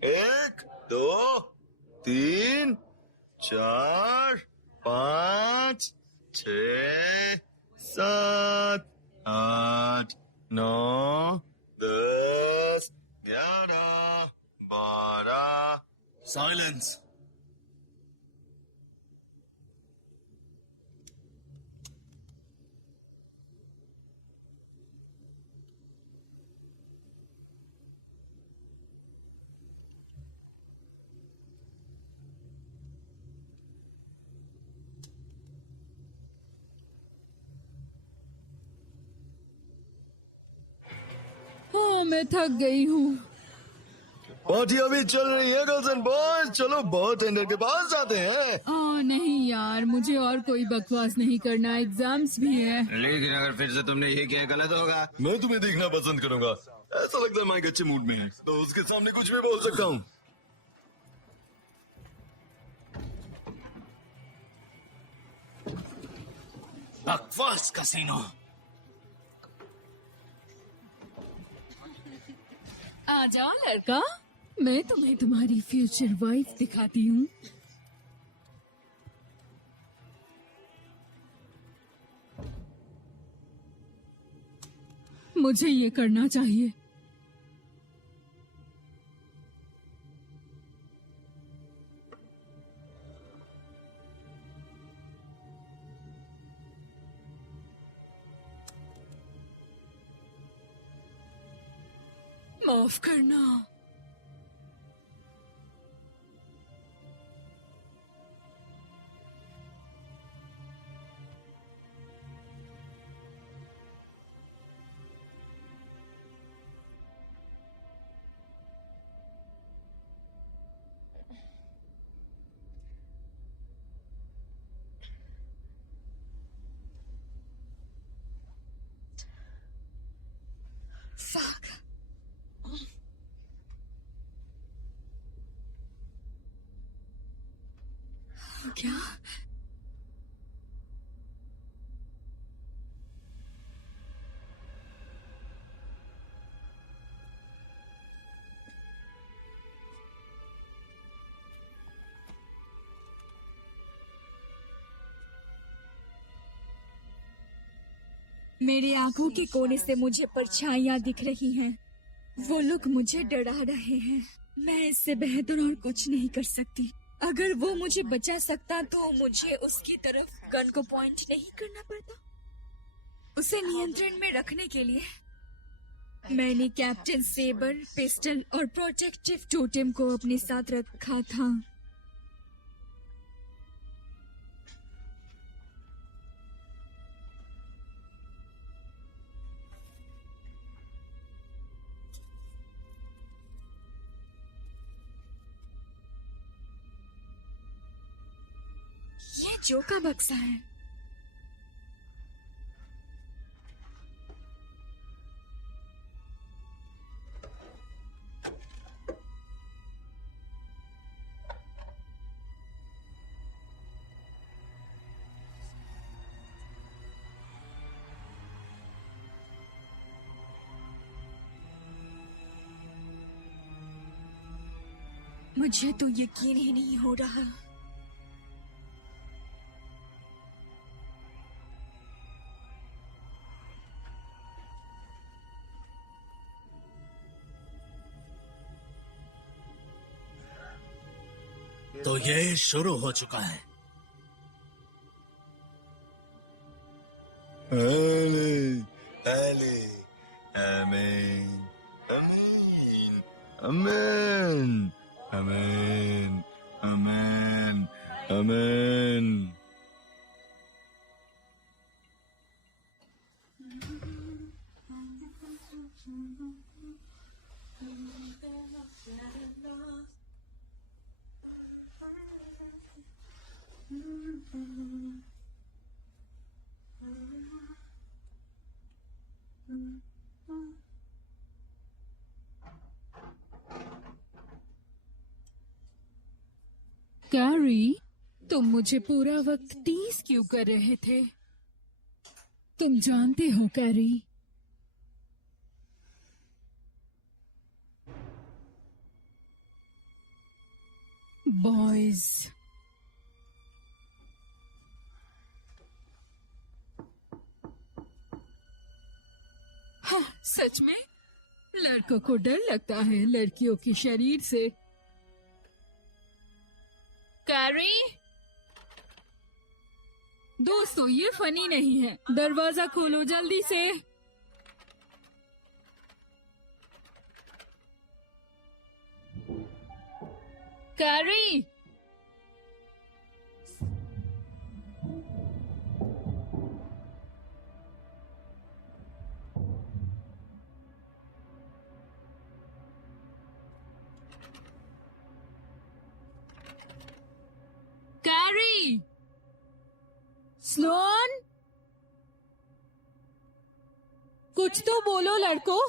एक, दो, तीन, चार, 5, 6, 7, 8, 9, 10, 11, 12। साइलेंस। हाँ, मैं थक गई हूँ। पार्टी अभी चल रही है गर्ल्स एंड बॉयज, चलो बहुत टेंडर के पास जाते हैं। नहीं यार, मुझे और कोई बकवास नहीं करना, एग्जाम्स भी है। लेकिन अगर फिर से तुमने ये किया गलत होगा। मैं तुम्हें देखना पसंद करूंगा। ऐसा लगता है माइक अच्छे मूड में है तो उसके सामने कुछ भी बोल सकता हूँ। बकवास कसीनो। आ जाओ लड़का, मैं तुम्हें तुम्हारी फ्यूचर वाइफ दिखाती हूँ। मुझे ये करना चाहिए। माफ करना। क्या? मेरी आंखों के कोने से मुझे परछाइयां दिख रही हैं। वो लोग मुझे डरा रहे हैं। मैं इससे बेहतर और कुछ नहीं कर सकती। अगर वो मुझे बचा सकता तो मुझे उसकी तरफ गन को पॉइंट नहीं करना पड़ता। उसे नियंत्रण में रखने के लिए मैंने कैप्टन सेबर, पिस्टल और प्रोटेक्टिव टोटेम को अपने साथ रखा था। बच्चों का बक्सा है। मुझे तो यकीन ही नहीं हो रहा। तो ये शुरू हो चुका है। Ali, Ali, Amen, Amen, Amen, Amen, Amen, Amen. Carry, तुम मुझे पूरा वक्त टीज क्यों कर रहे थे? तुम जानते हो कैरी, बॉयज हाँ, सच में लड़कों को डर लगता है लड़कियों के शरीर से। कैरी, दोस्तों ये फनी नहीं है, दरवाजा खोलो जल्दी से। कैरी, कैरी, स्लोन, कुछ तो बोलो लड़कों।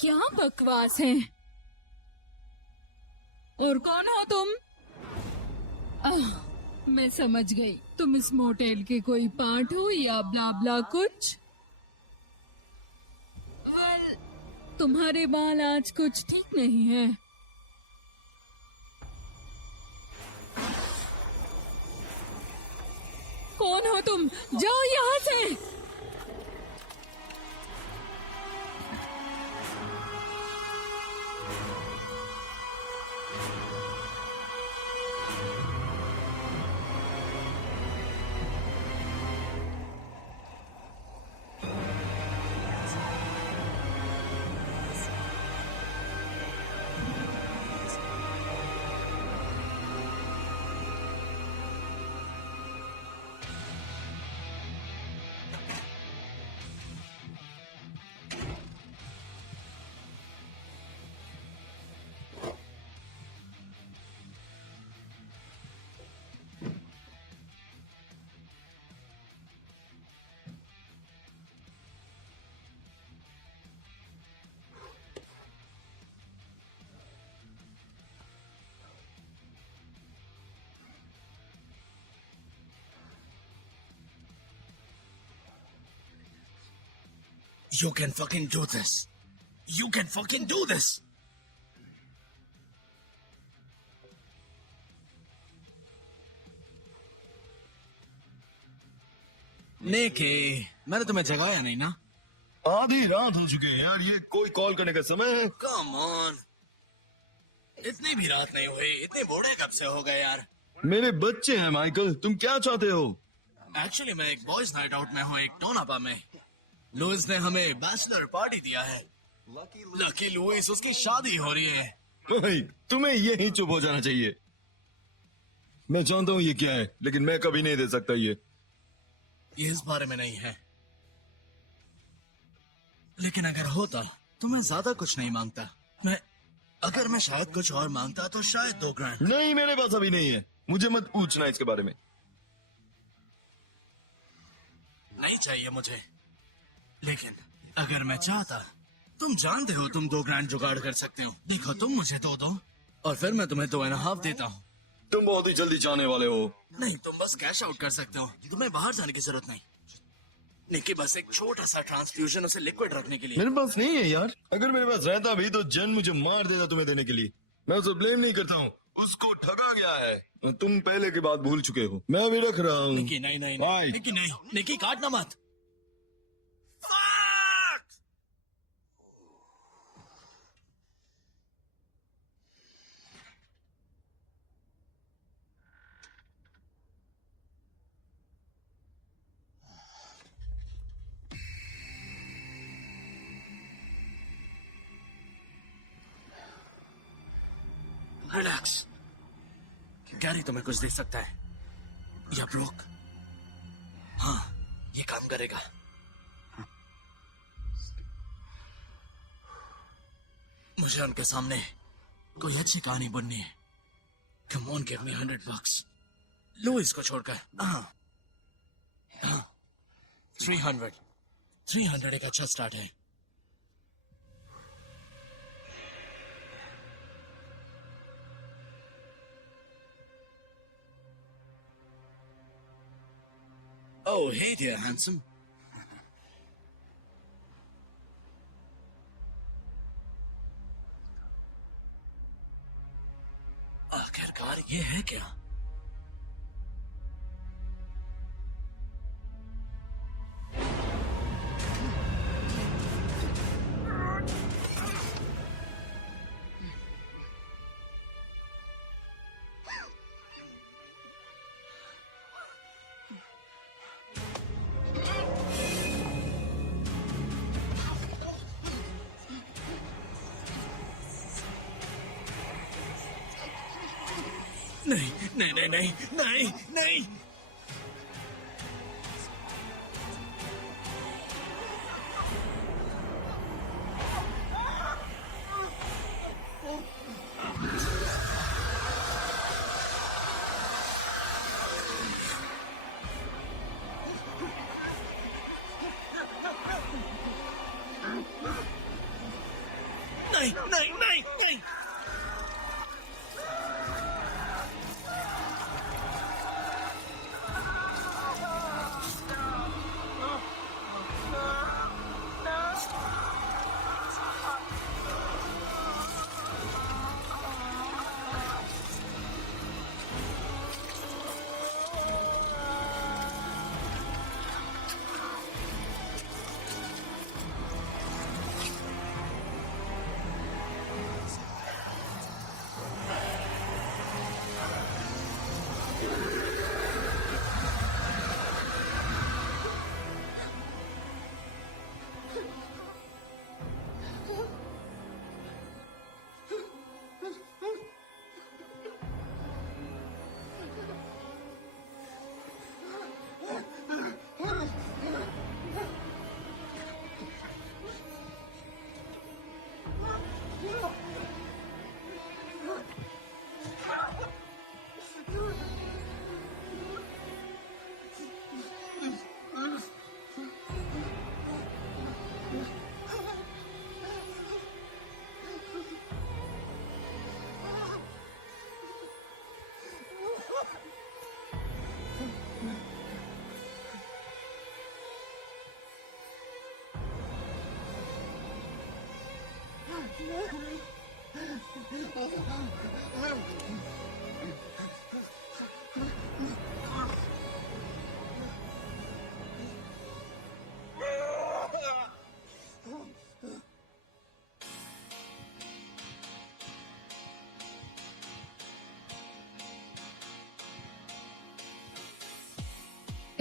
क्या बकवास है? और कौन हो तुम? मैं समझ गई, तुम इस मोटेल के कोई पार्ट हो या ब्ला ब्ला कुछ। तुम्हारे बाल आज कुछ ठीक नहीं है। कौन हो तुम? जाओ यहाँ से। You can fucking do this. You can fucking do this. नेके, मैंने तुम्हें जगाया नहीं ना? आधी रात हो चुकी है यार, ये कोई कॉल करने का समय है? Come on. इतनी भी रात नहीं हुई, इतने बूढ़े कब से हो गए यार? मेरे बच्चे हैं माइकल, तुम क्या चाहते हो? एक्चुअली मैं एक बॉयज नाइट आउट में हूँ, एक टोनापा में। लुइस ने हमें बैचलर पार्टी दिया है। लकी लुइस, उसकी शादी हो रही है। भाई तुम्हें यही चुप हो जाना चाहिए। मैं जानता हूँ ये क्या है, लेकिन मैं कभी नहीं दे सकता ये। ये इस बारे में नहीं है, लेकिन अगर होता तो मैं ज्यादा कुछ नहीं मांगता। अगर मैं शायद कुछ और मांगता तो शायद 2 ग्रैंड। नहीं, मेरे पास अभी नहीं है, मुझे मत पूछना इसके बारे में। नहीं चाहिए मुझे, लेकिन अगर मैं चाहता, तुम जानते हो तुम 2 ग्रैंड जुगाड़ कर सकते हो। देखो, तुम मुझे 2 दो और फिर मैं तुम्हें 2.5 देता हूँ। तुम बहुत ही जल्दी चाहने वाले हो। नहीं, तुम बस कैश आउट कर सकते हो, तुम्हें बाहर जाने की जरूरत नहीं। निकी, बस एक छोटा सा ट्रांसफ्यूजन, उसे लिक्विड रखने के लिए। मेरे पास नहीं है यार। अगर मेरे पास रहता भी तो जन मुझे मार देता तुम्हें देने के लिए। मैं उसे ब्लेम नहीं करता हूँ, उसको ठगा गया है। तुम पहले की बात भूल चुके हो। मैं अभी रख रहा हूँ। निकी, नहीं नहीं Bye. नहीं, निकी नहीं, निकी काटना मत। रिलैक्स। गैरी तुम्हें कुछ दे सकता है, या ब्रोक। हाँ, ये काम करेगा। मुझे उनके सामने कोई अच्छी कहानी बुननी है। Come on, give me $100। Louis को छोड़कर। हाँ, 300 एक अच्छा स्टार्ट है। Oh, hey there, handsome. आखिरकार ये है क्या? नहीं नहीं नहीं नहीं नहीं नहीं। नहीं नहीं नहीं नहीं।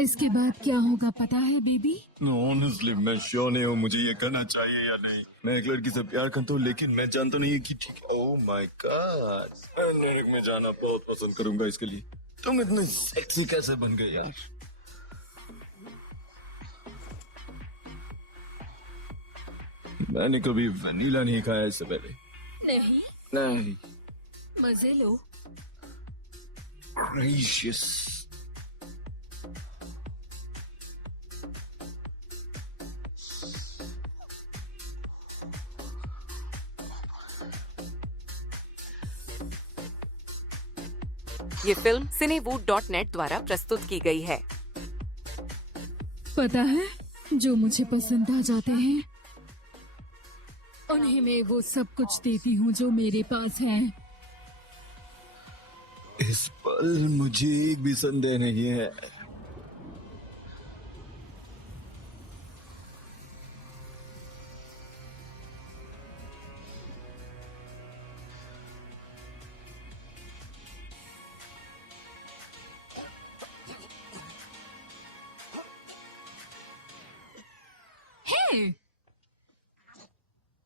इसके बाद क्या होगा पता है बेबी? ऑनेस्टली मैं श्योर नहीं हूँ मुझे ये करना चाहिए या नहीं। मैं एक लड़की से प्यार करता हूँ लेकिन मैं जानता नहीं कि ठीक। ओह माय गॉड, मैं न्यूयॉर्क में जाना बहुत पसंद करूंगा इसके लिए। तुम इतनी सेक्सी कैसे बन गए यार? मैंने कभी वनीला नहीं खाया इससे पहले। नहीं, नहीं। मजे लो। ग्रेशियस। ये फिल्म cinewood.net द्वारा प्रस्तुत की गई है। पता है, जो मुझे पसंद आ जाते हैं उन्हें मैं वो सब कुछ देती हूँ जो मेरे पास है। इस पल मुझे एक भी संदेह नहीं है।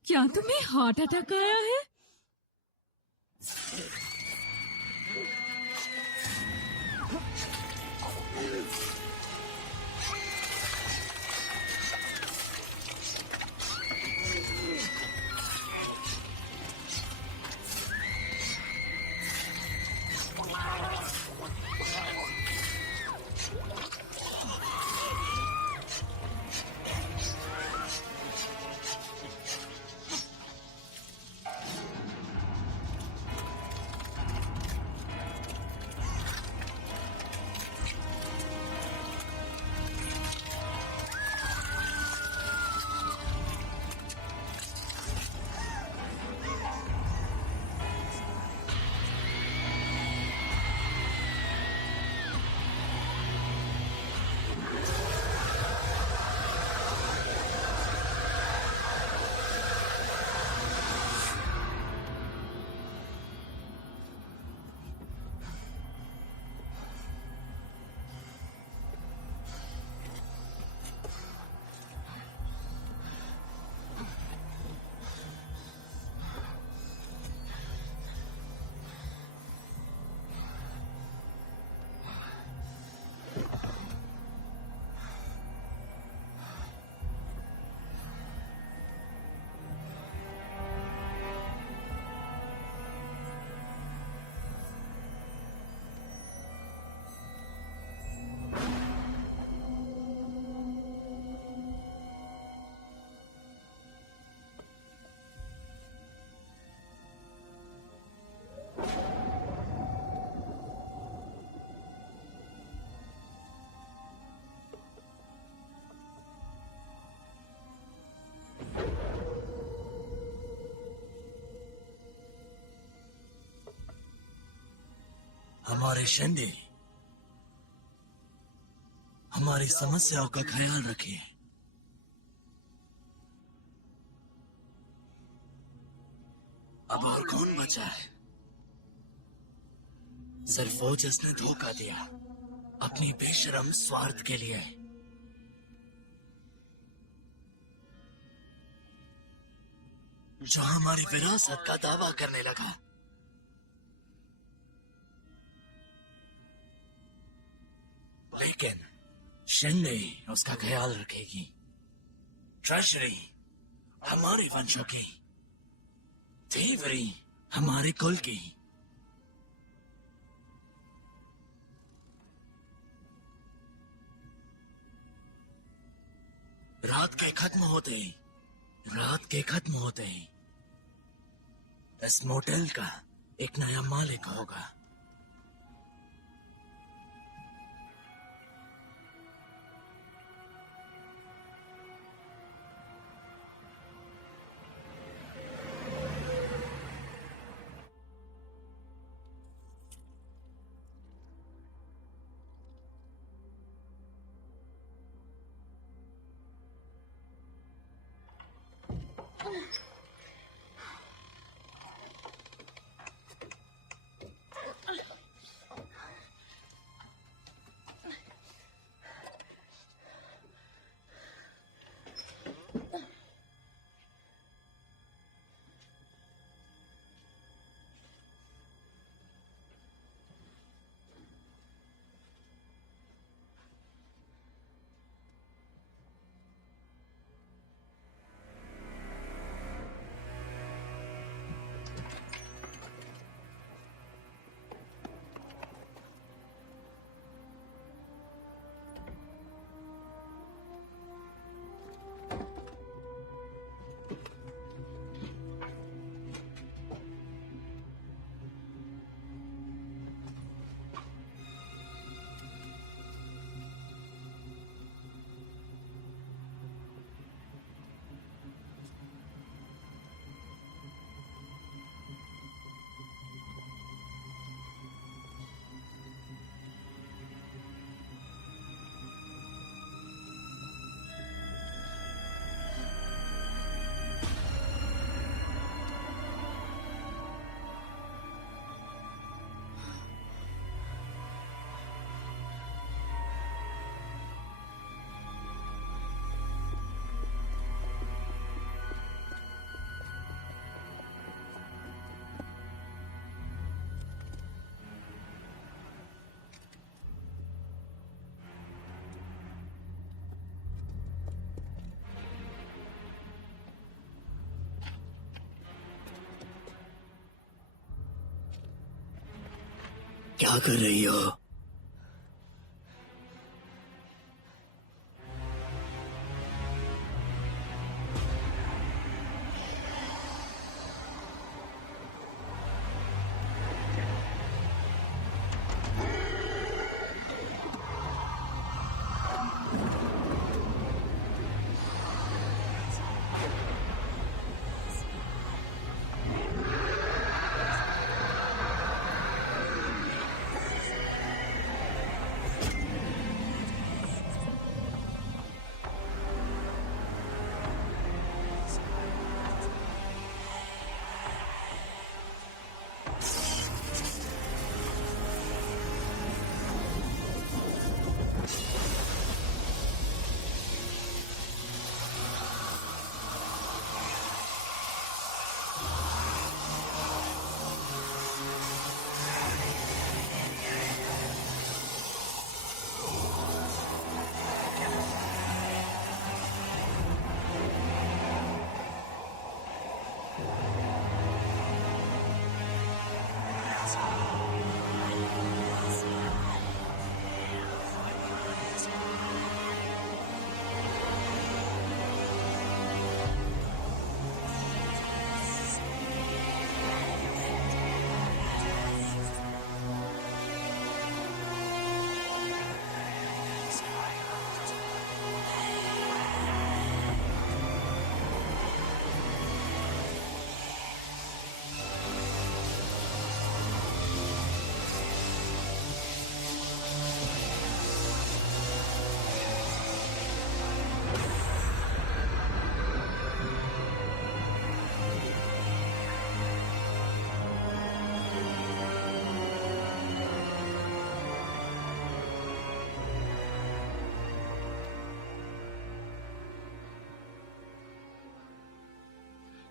क्या तुम्हें हार्ट अटैक आया है? हमारे शिंदे हमारी समस्याओं का ख्याल रखिए। अब और कौन बचा है? सिर्फ वो जिसने धोखा दिया अपनी बेशरम स्वार्थ के लिए। जो हमारी विरासत का दावा करने लगा। लेकिन शिंदे उसका ख्याल रखेगी। ट्रेजरी हमारे वंशों की, थीवरी हमारे कुल की। रात के खत्म होते ही इस मोटेल का एक नया मालिक होगा। क्या कर रही हो?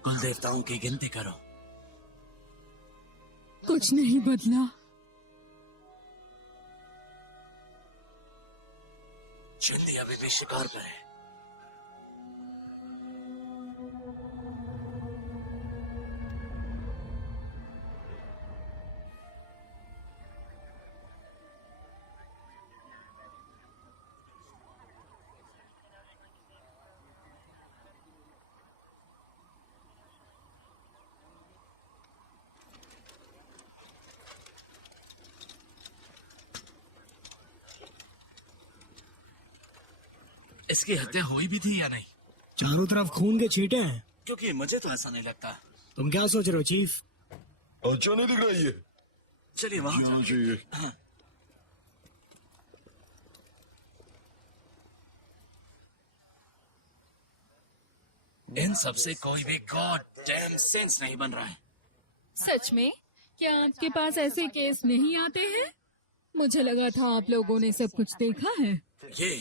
कुल देवताओं की गिनती करो। कुछ नहीं बदला। चिंदी अभी भी शिकार पर है। इसकी हत्या हुई भी थी या नहीं? चारों तरफ खून के छींटे हैं। क्योंकि मुझे तो ऐसा नहीं लगता। तुम क्या सोच रहे हो चीफ? अच्छा नहीं दिख रहा ये। चलिए वहां जाना जाते हैं। चाहिए। हाँ। इन सब से कोई भी गॉड डैम सेंस नहीं बन रहा है। सच में? क्या आपके पास ऐसे केस नहीं आते हैं? मुझे लगा था आप लोगों ने सब कुछ देखा है। ये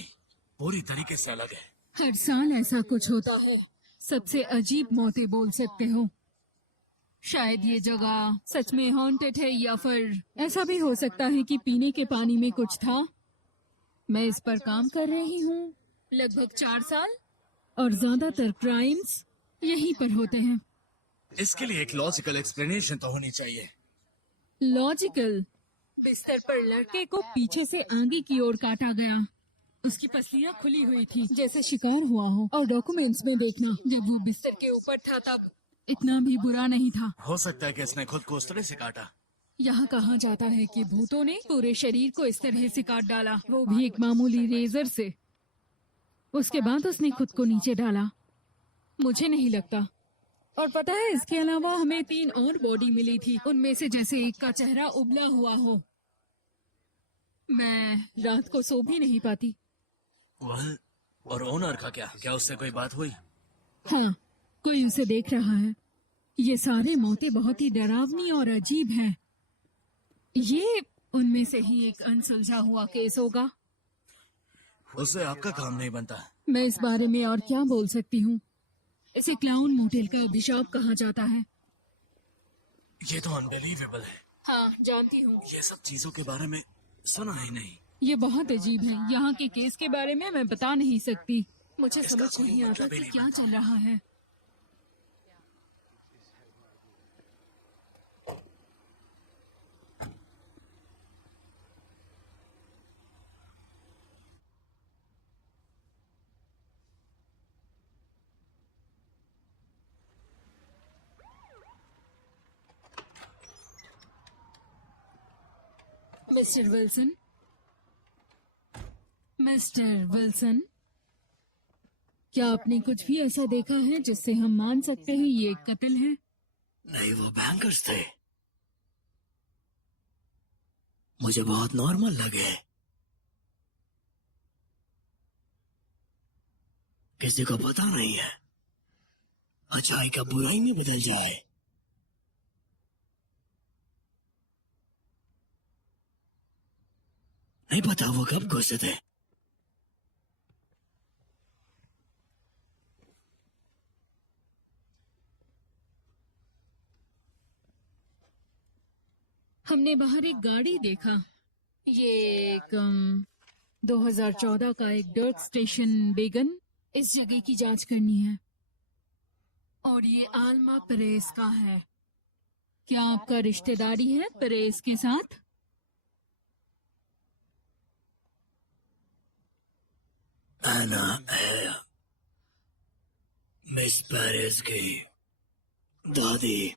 पूरी तरीके से अलग है। हर साल ऐसा कुछ होता है। सबसे अजीब मौतें बोल सकते हो। शायद ये जगह सच में हॉन्टेड है, या फिर ऐसा भी हो सकता है कि पीने के पानी में कुछ था। मैं इस पर काम कर रही हूँ लगभग 4 साल, और ज्यादातर क्राइम्स यहीं पर होते हैं। इसके लिए एक लॉजिकल एक्सप्लेनेशन तो होनी चाहिए। लॉजिकल? बिस्तर पर लड़के को पीछे से आगे की ओर काटा गया। उसकी पसलियां खुली हुई थी, जैसे शिकार हुआ हो। और डॉक्यूमेंट्स में देखना, जब वो बिस्तर के ऊपर था तब इतना भी बुरा नहीं था। हो सकता है कि इसने खुद को उस तरह से काटा। यहाँ कहा जाता है कि भूतों ने पूरे शरीर को इस तरह से काट डाला, वो भी एक मामूली रेजर से। उसके बाद उसने खुद को नीचे डाला। मुझे नहीं लगता। और पता है, इसके अलावा हमें 3 और बॉडी मिली थी। उनमें से जैसे एक का चेहरा उबला हुआ हो। मैं रात को सो भी नहीं पाती। वह और ओनर का क्या उससे कोई बात हुई? हाँ, कोई उसे देख रहा है। ये सारे मौतें बहुत ही डरावनी और अजीब हैं। ये उनमें से ही एक अनसुलझा हुआ केस होगा। उससे आपका काम नहीं बनता। मैं इस बारे में और क्या बोल सकती हूँ। इसे क्लाउन मोटेल का अभिशाप कहा जाता है। ये तो अनबिलीवेबल है। हाँ, जानती हूँ। ये सब चीजों के बारे में सुना ही नहीं। ये बहुत अजीब है। यहाँ के केस के बारे में मैं बता नहीं सकती। मुझे इसका समझ कोई नहीं आता मतलब कि ही नहीं क्या बनता। चल रहा है। मिस्टर विल्सन, मिस्टर विल्सन, क्या आपने कुछ भी ऐसा देखा है जिससे हम मान सकते हैं ये एक कत्ल है? नहीं, वो बैंकर्स थे। मुझे बहुत नॉर्मल लगे। किसी को पता नहीं है अच्छाई का बुराई में बदल जाए। नहीं पता वो कब घुसे थे। हमने बाहर एक गाड़ी देखा। ये एक 2014 का एक डर्क स्टेशन वेगन। इस जगह की जांच करनी है। और ये आल्मा परेस का है। क्या आपका रिश्तेदारी है परेस के साथ? एना है मिस पेरेस की दादी।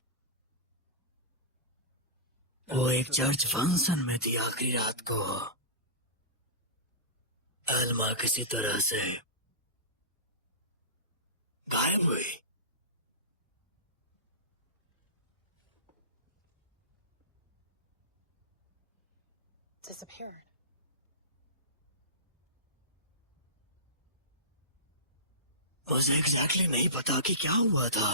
वो एक चर्च फंक्शन में थी आखिरी रात को। एल्मा किसी तरह से गायब हुई। Disappeared. मुझे एग्जैक्टली नहीं पता कि क्या हुआ था।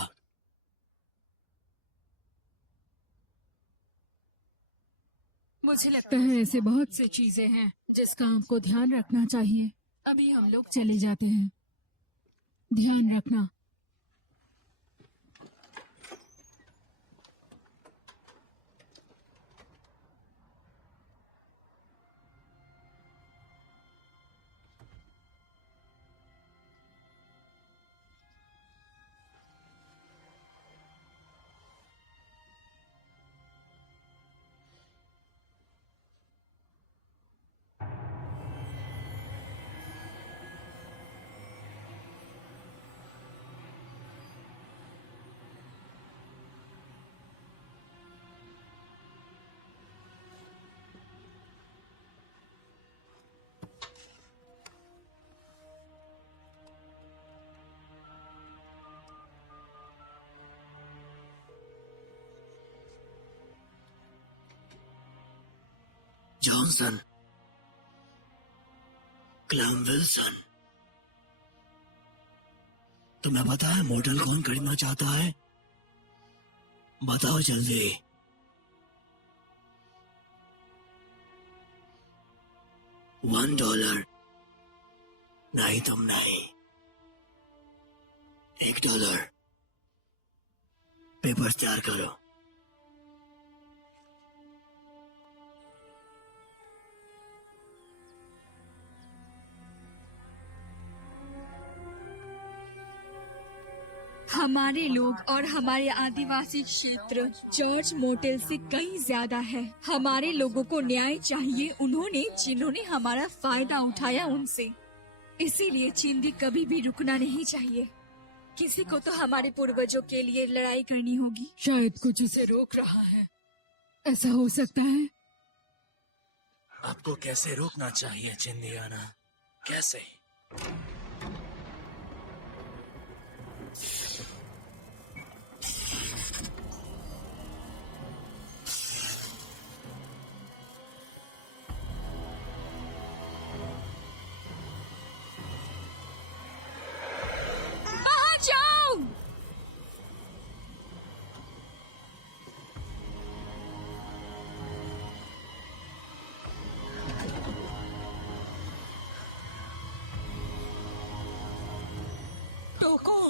मुझे लगता है ऐसे बहुत सी चीजें हैं जिसका आपको ध्यान रखना चाहिए। अभी हम लोग चले जाते हैं। ध्यान रखना। जॉनसन, क्लेम विल्सन, तुम्हें पता है मॉडल कौन खरीदना चाहता है? बताओ जल्दी। $1। नहीं तुम नहीं। $1। पेपर तैयार करो। हमारे लोग और हमारे आदिवासी क्षेत्र जॉर्ज मोटेल से कई ज्यादा है। हमारे लोगों को न्याय चाहिए, उन्होंने जिन्होंने हमारा फायदा उठाया उनसे। इसीलिए चिंदी कभी भी रुकना नहीं चाहिए। किसी को तो हमारे पूर्वजों के लिए लड़ाई करनी होगी। शायद कुछ उसे रोक रहा है। ऐसा हो सकता है। आपको कैसे रोकना चाहिए चिंदियाना? कैसे? बाहर जाओ! टोको